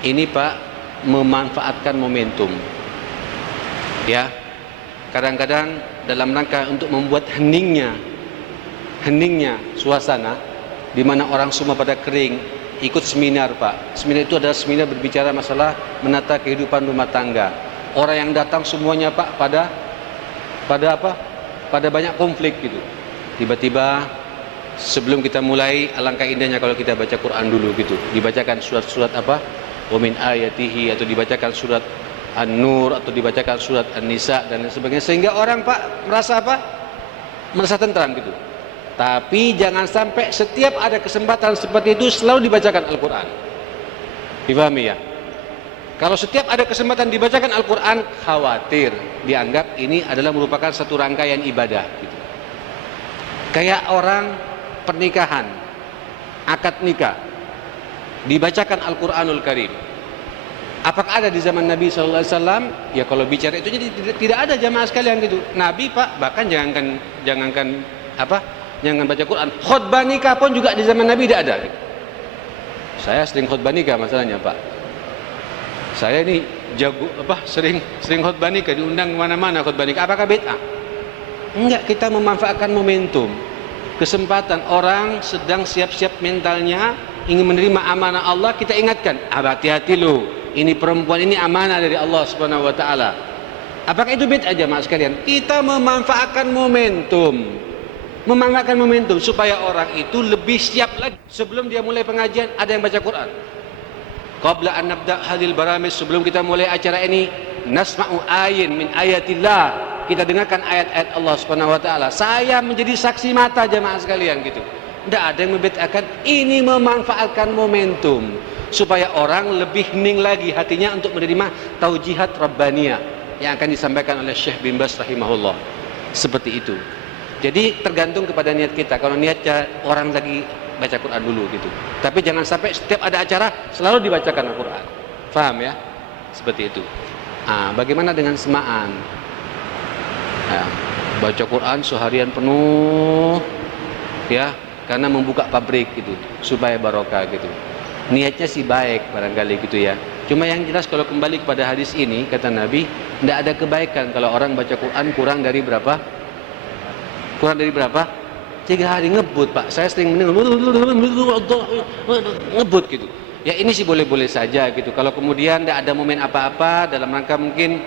ini Pak memanfaatkan momentum. Ya. Kadang-kadang dalam rangka untuk membuat heningnya suasana di mana orang semua pada kering, ikut seminar Pak. Seminar itu adalah seminar berbicara masalah menata kehidupan rumah tangga. Orang yang datang semuanya Pak pada apa? Pada banyak konflik gitu. Tiba-tiba sebelum kita mulai, alangkah indahnya kalau kita baca Quran dulu gitu. Dibacakan surat-surat apa? Wa min ayatihi, atau dibacakan surat An-Nur, atau dibacakan surat An-Nisa dan lain sebagainya, sehingga orang Pak merasa apa? Merasa tentram gitu. Tapi jangan sampai setiap ada kesempatan seperti itu selalu dibacakan Al-Quran. Difahami ya? Kalau setiap ada kesempatan dibacakan Al-Quran, khawatir dianggap ini adalah merupakan satu rangkaian ibadah gitu. Kayak orang pernikahan, akad nikah, dibacakan Al-Quranul Karim. Apakah ada di zaman Nabi SAW? Ya kalau bicara itu jadi tidak ada jamaah sekalian gitu. Nabi Pak bahkan jangankan baca Quran, khutbah nikah pun juga di zaman Nabi tidak ada. Saya sering khutbah nikah masalahnya Pak. Saya ini jago sering khutbah nikah, diundang kemana-mana khutbah nikah. Apakah bid'ah? Enggak, kita memanfaatkan momentum, kesempatan orang sedang siap-siap mentalnya ingin menerima amanah Allah, kita ingatkan, hati-hati lo, ini perempuan ini amanah dari Allah Subhanahu wa taala. Apakah itu bid'ah jemaah sekalian? Kita memanfaatkan momentum supaya orang itu lebih siap lagi. Sebelum dia mulai pengajian ada yang baca Quran. Qabla an nabda hadil baramis, sebelum kita mulai acara ini, nasma'u ayin min ayatillah, kita dengarkan ayat-ayat Allah Subhanahu wa taala. Saya menjadi saksi mata jemaah sekalian gitu. Tidak ada yang membid'ahkan, ini memanfaatkan momentum supaya orang lebih hening lagi hatinya untuk menerima taujihat rabbaniyah yang akan disampaikan oleh Syekh bin Baz rahimahullah. Seperti itu. Jadi tergantung kepada niat kita. Kalau niatnya orang lagi baca Quran dulu gitu. Tapi jangan sampai setiap ada acara selalu dibacakan Al-Quran. Faham ya? Seperti itu. Bagaimana dengan semaan? Baca Quran seharian penuh, ya, karena membuka pabrik gitu, supaya barokah gitu. Niatnya sih baik barangkali gitu ya. Cuma yang jelas kalau kembali kepada hadis ini, kata Nabi, tidak ada kebaikan kalau orang baca Quran kurang dari berapa? 3 hari ngebut Pak. Saya sering mendengar ngebut gitu. Ya ini sih boleh-boleh saja gitu. Kalau kemudian tidak ada momen apa-apa dalam rangka mungkin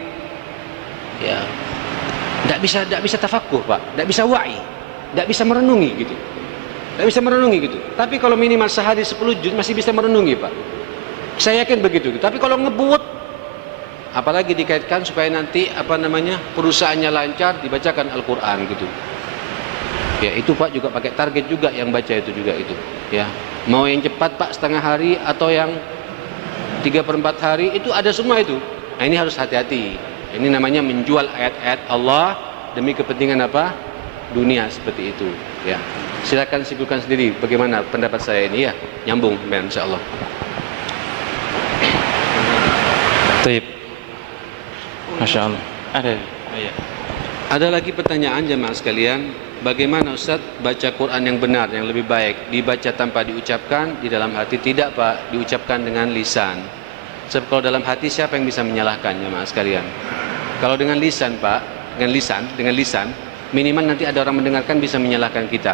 ya tidak bisa tafakuh Pak, tidak bisa wa'i, tidak bisa merenungi gitu. Tidak bisa merenungi gitu. Tapi kalau minimal sehari 10 juz masih bisa merenungi Pak. Saya yakin begitu. Tapi kalau ngebut, apalagi dikaitkan supaya nanti perusahaannya lancar, dibacakan Al-Quran gitu. Ya itu Pak juga pakai target juga yang baca itu juga itu. Ya mau yang cepat Pak setengah hari atau yang 3/4 hari itu ada semua itu. Nah ini harus hati-hati. Ini namanya menjual ayat-ayat Allah demi kepentingan apa? Dunia seperti itu. Ya silakan simpulkan sendiri bagaimana pendapat saya ini ya. Nyambung insyaallah. Taib. Masya Allah. Ada lagi pertanyaan jemaah sekalian, bagaimana Ustaz baca Quran yang benar, yang lebih baik? Dibaca tanpa diucapkan di dalam hati? Tidak Pak, diucapkan dengan lisan. Sebab kalau dalam hati siapa yang bisa menyalahkan jemaah sekalian? Kalau dengan lisan Pak, dengan lisan, minimal nanti ada orang mendengarkan bisa menyalahkan kita.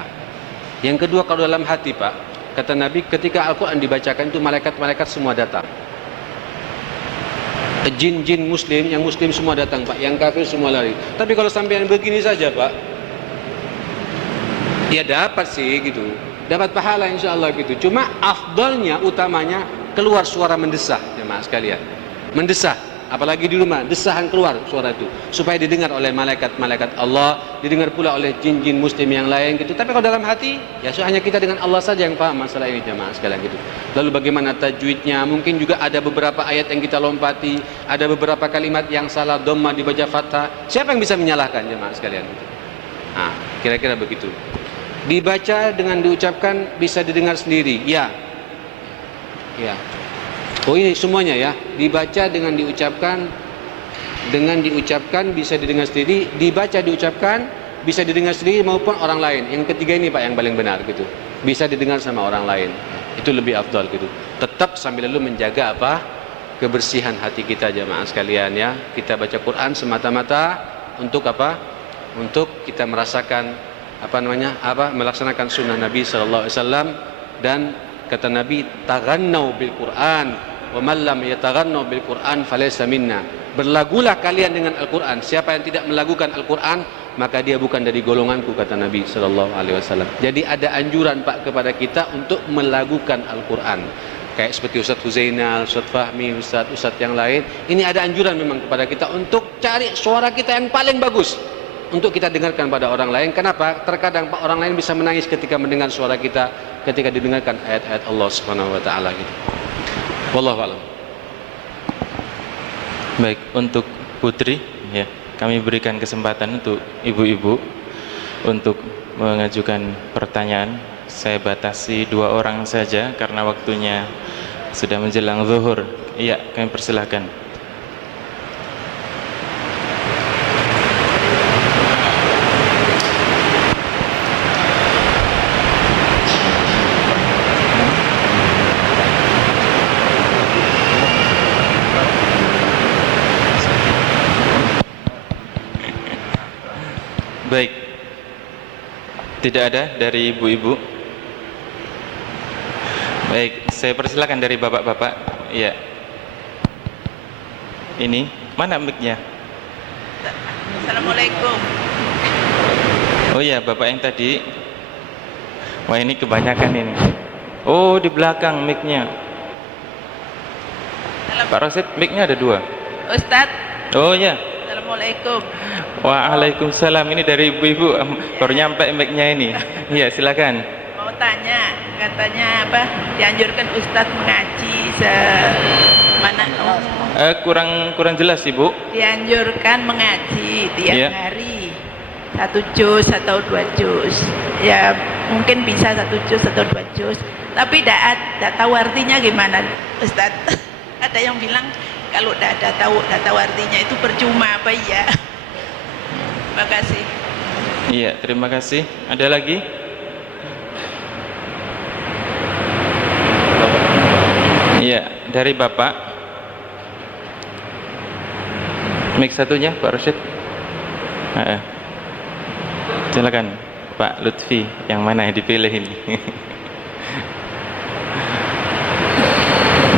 Yang kedua kalau dalam hati Pak, kata Nabi ketika Al-Quran dibacakan itu malaikat-malaikat semua datang. Jin-jin muslim, yang muslim semua datang Pak, yang kafir semua lari. Tapi kalau sampai yang begini saja Pak, ya dapat sih gitu, dapat pahala insyaallah gitu. Cuma afdalnya, utamanya keluar suara mendesah jemaah sekalian. Mendesah, apalagi di rumah, desahan keluar suara itu supaya didengar oleh malaikat-malaikat Allah, didengar pula oleh jin-jin muslim yang lain gitu. Tapi kalau dalam hati, ya hanya kita dengan Allah saja yang paham masalah ini jemaah sekalian gitu. Lalu bagaimana tajwidnya? Mungkin juga ada beberapa ayat yang kita lompati, ada beberapa kalimat yang salah dhamma dibaca fathah. Siapa yang bisa menyalahkan jemaah sekalian gitu? Kira-kira begitu. Dibaca dengan diucapkan bisa didengar sendiri. Ya. Oh ini semuanya ya, dibaca dengan diucapkan bisa didengar sendiri, dibaca diucapkan bisa didengar sendiri maupun orang lain. Yang ketiga ini Pak yang paling benar gitu. Bisa didengar sama orang lain. Itu lebih afdal gitu. Tetap sambil lalu menjaga apa? Kebersihan hati kita jemaah sekalian ya. Kita baca Quran semata-mata untuk apa? Untuk kita merasakan melaksanakan sunnah Nabi sallallahu alaihi wasallam. Dan kata Nabi, taghannau bil Quran wa man lam yataghannau bil Quran falaysa minna. Berlagulah kalian dengan Al-Quran. Siapa yang tidak melagukan Al-Quran, maka dia bukan dari golonganku, kata Nabi sallallahu alaihi wasallam. Jadi ada anjuran Pak kepada kita untuk melagukan Al-Quran. Kayak seperti Ustaz Huzainal, Ustaz Fahmi, Ustaz yang lain. Ini ada anjuran memang kepada kita untuk cari suara kita yang paling bagus untuk kita dengarkan pada orang lain. Kenapa? Terkadang Pak orang lain bisa menangis ketika mendengar suara kita ketika didengarkan ayat-ayat Allah Subhanahu wa taala gitu. Wallahu a'lam. Baik, untuk Putri ya, kami berikan kesempatan untuk ibu-ibu untuk mengajukan pertanyaan. Saya batasi 2 orang saja karena waktunya sudah menjelang zuhur. Iya, kami persilahkan. Baik, tidak ada dari ibu-ibu. Baik, saya persilakan dari bapak-bapak. Iya. Ini mana mic-nya? Assalamualaikum. Oh iya, bapak yang tadi. Wah, ini kebanyakan ini. Oh, di belakang mic-nya. Pak Rosid, mic-nya ada 2. Ustadz. Oh iya. Assalamualaikum. Waalaikumsalam. Ini dari ibu-ibu baru nyampe mic-nya ini. Iya, silakan. Mau tanya, katanya apa? Dianjurkan Ustadz mengaji semana kurang jelas Ibu. Dianjurkan mengaji tiap Iya. hari 1 juz atau 2 juz. Ya mungkin bisa 1 juz atau 2 juz. Tapi tidak tahu artinya gimana, Ustadz. Ada yang bilang kalau tidak tahu artinya itu percuma apa iya? Terima kasih. Iya, terima kasih. Ada lagi? Iya, dari Bapak. Mic satunya Pak Rosid. Silakan Pak Lutfi, yang mana yang dipilih ini?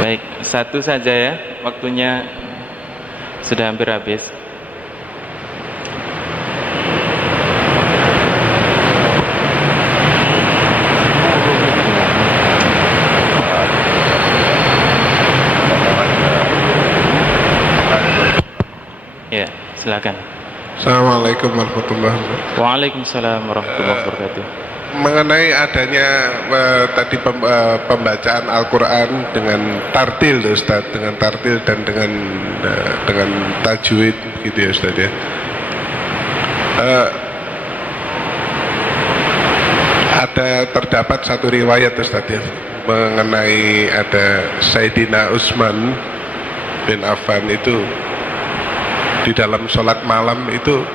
Baik, satu saja ya, waktunya sudah hampir habis. Ya, silakan. Assalamualaikum warahmatullahi wabarakatuh. Waalaikumsalam warahmatullahi wabarakatuh. Mengenai adanya tadi pembacaan Al-Quran dengan tartil, Ustaz, dengan tartil dan dengan tajwid, gitu ya, Ustaz ya. Terdapat satu riwayat, Ustaz ya, mengenai ada Sayyidina Utsman bin Affan itu di dalam sholat malam itu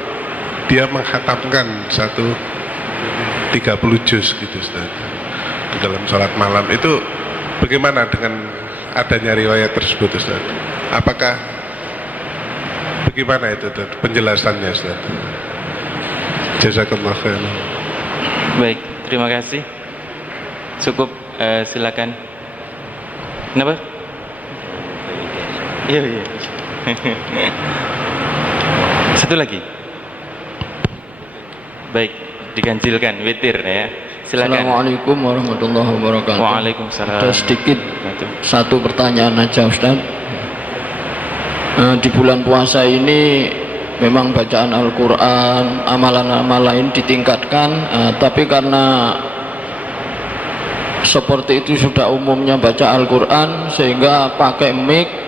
dia menghatamkan 30 juz gitu, Ustaz. Di dalam sholat malam itu bagaimana dengan adanya riwayat tersebut, Ustaz? Apakah bagaimana itu, Ustaz, penjelasannya, Ustaz? Jazakallah khairan. Baik, terima kasih. Cukup, silakan. Kenapa? Iya. Satu lagi. Baik, diganjilkan witir ya. Silakan. Assalamualaikum warahmatullahi wabarakatuh. Waalaikumsalam. Ada sedikit satu pertanyaan aja, Ustaz. Di bulan puasa ini memang bacaan Al-Quran, amalan-amalan lain ditingkatkan, tapi karena seperti itu sudah umumnya baca Al-Quran sehingga pakai mic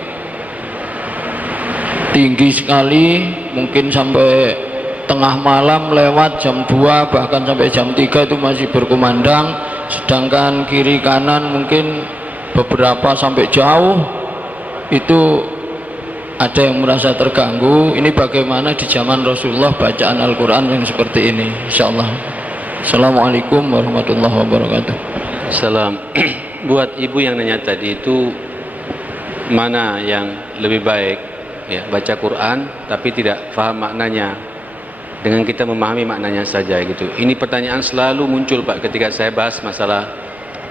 tinggi sekali, mungkin sampai tengah malam lewat jam 2 bahkan sampai jam 3 itu masih berkumandang, sedangkan kiri kanan mungkin beberapa sampai jauh itu ada yang merasa terganggu. Ini bagaimana di zaman Rasulullah bacaan Al-Quran yang seperti ini, insyaallah. Assalamualaikum warahmatullahi wabarakatuh. Salam. Buat ibu yang nanya tadi itu, mana yang lebih baik ya, baca Quran tapi tidak paham maknanya dengan kita memahami maknanya saja gitu. Ini pertanyaan selalu muncul Pak ketika saya bahas masalah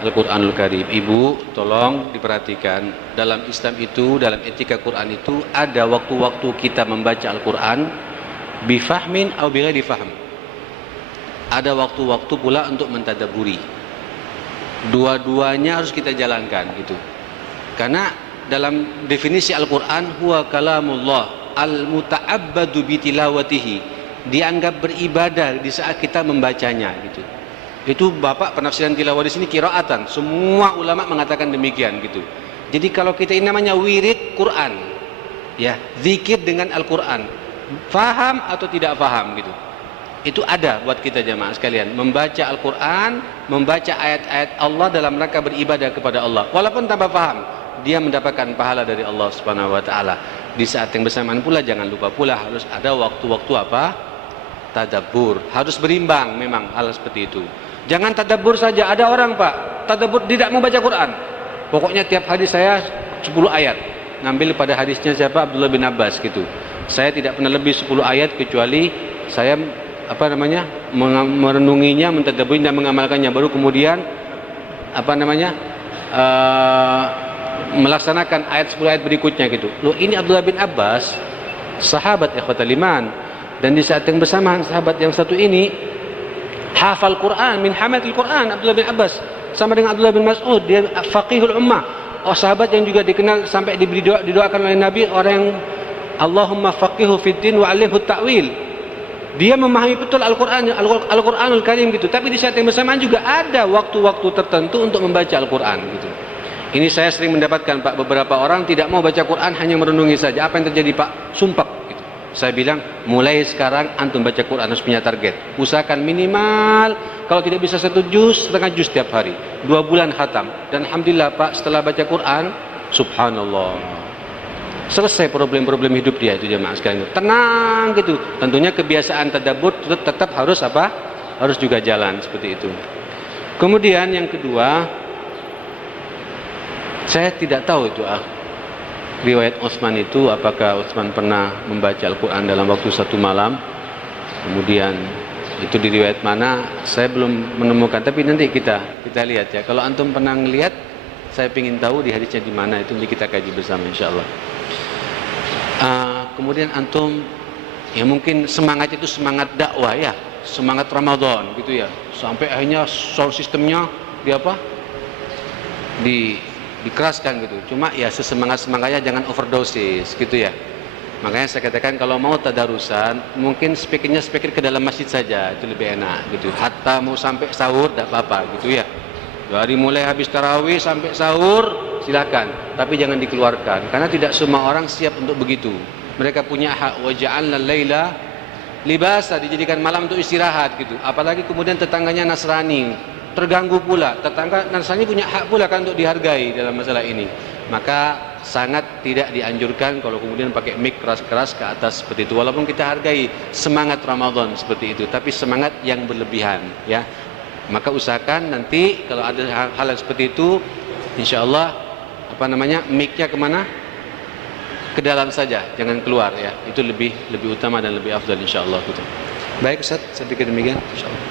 Al-Quranul Karim. Ibu tolong diperhatikan, dalam Islam itu, dalam etika Quran itu ada waktu-waktu kita membaca Al-Quran bifahmin atau bighairi fahm. Ada waktu-waktu pula untuk mentadaburi. Dua-duanya harus kita jalankan gitu. Karena dalam definisi Al-Quran, huwa kalamullah al-muta'abbadu bitilawatihi, dianggap beribadah di saat kita membacanya gitu. Itu Bapak penafsiran tilawah di sini qiraatan. Semua ulama mengatakan demikian gitu. Jadi kalau kita ini namanya wirid Quran, ya, zikir dengan Al-Quran, faham atau tidak faham gitu. Itu ada buat kita jamaah sekalian, membaca Al-Quran, membaca ayat-ayat Allah dalam rangka beribadah kepada Allah. Walaupun tanpa faham, dia mendapatkan pahala dari Allah Subhanahu wa taala. Di saat yang bersamaan pula jangan lupa pula harus ada waktu-waktu apa? Tadabbur. Harus berimbang memang hal seperti itu. Jangan tadabbur saja. Ada orang Pak, tadabbur tidak membaca Quran. Pokoknya tiap hari saya 10 ayat. Ngambil pada hadisnya siapa? Abdullah bin Abbas gitu. Saya tidak pernah lebih 10 ayat kecuali saya merenunginya, mentadabburinya dan mengamalkannya. Baru kemudian melaksanakan ayat 10 ayat berikutnya gitu. Loh, ini Abdullah bin Abbas, sahabat ikhwatal iman. Dan di saat yang bersamaan sahabat yang satu ini hafal Quran, min hamadil Quran, Abdullah bin Abbas, sama dengan Abdullah bin Mas'ud, dia faqihul ummah. Oh, sahabat yang juga dikenal sampai didoakan oleh Nabi, orang yang Allahumma faqihu fid din wa 'allimhu ta'wil. Dia memahami betul Al-Qur'anul Karim gitu. Tapi di saat yang bersamaan juga ada waktu-waktu tertentu untuk membaca Al-Qur'an gitu. Ini saya sering mendapatkan Pak, beberapa orang tidak mau baca Quran, hanya merenungi saja. Apa yang terjadi Pak? Sumpah gitu. Saya bilang, mulai sekarang antum baca Quran harus punya target. Usahakan minimal, kalau tidak bisa 1 juz, setengah juz setiap hari. 2 bulan khatam. Dan alhamdulillah Pak, setelah baca Quran, subhanallah, selesai problem-problem hidup dia itu jemaah sekalian. Tenang gitu. Tentunya kebiasaan tadabbur tetap harus apa? Harus juga jalan seperti itu. Kemudian yang kedua, saya tidak tahu itu riwayat Utsman itu, apakah Utsman pernah membaca Al-Quran dalam waktu 1 malam. Kemudian itu di riwayat mana, saya belum menemukan. Tapi nanti kita lihat ya. Kalau antum pernah lihat, saya ingin tahu di hadisnya di mana, itu nanti kita kaji bersama insyaallah. Kemudian antum ya mungkin semangat itu semangat dakwah ya, semangat Ramadan gitu ya, sampai akhirnya sound sistemnya dikeraskan gitu. Cuma ya sesemangat-semangatnya jangan overdosis gitu ya. Makanya saya katakan kalau mau tadarusan, mungkin speaker ke dalam masjid saja, itu lebih enak gitu. Hatta mau sampai sahur tidak apa-apa gitu ya. Dari mulai habis tarawih sampai sahur silakan, tapi jangan dikeluarkan karena tidak semua orang siap untuk begitu. Mereka punya hak, wa ja'alna laila libasa, dijadikan malam untuk istirahat gitu. Apalagi kemudian tetangganya Nasrani, terganggu pula. Tetangga Nasrani punya hak pula kan untuk dihargai dalam masalah ini. Maka sangat tidak dianjurkan kalau kemudian pakai mic keras-keras ke atas seperti itu. Walaupun kita hargai semangat Ramadan seperti itu, tapi semangat yang berlebihan ya. Maka usahakan nanti kalau ada hal yang seperti itu, insyaallah mic-nya kemana? Ke dalam saja, jangan keluar ya. Itu lebih utama dan lebih afdal insyaallah gitu. Baik Ustaz, saya pikir demikian insyaallah.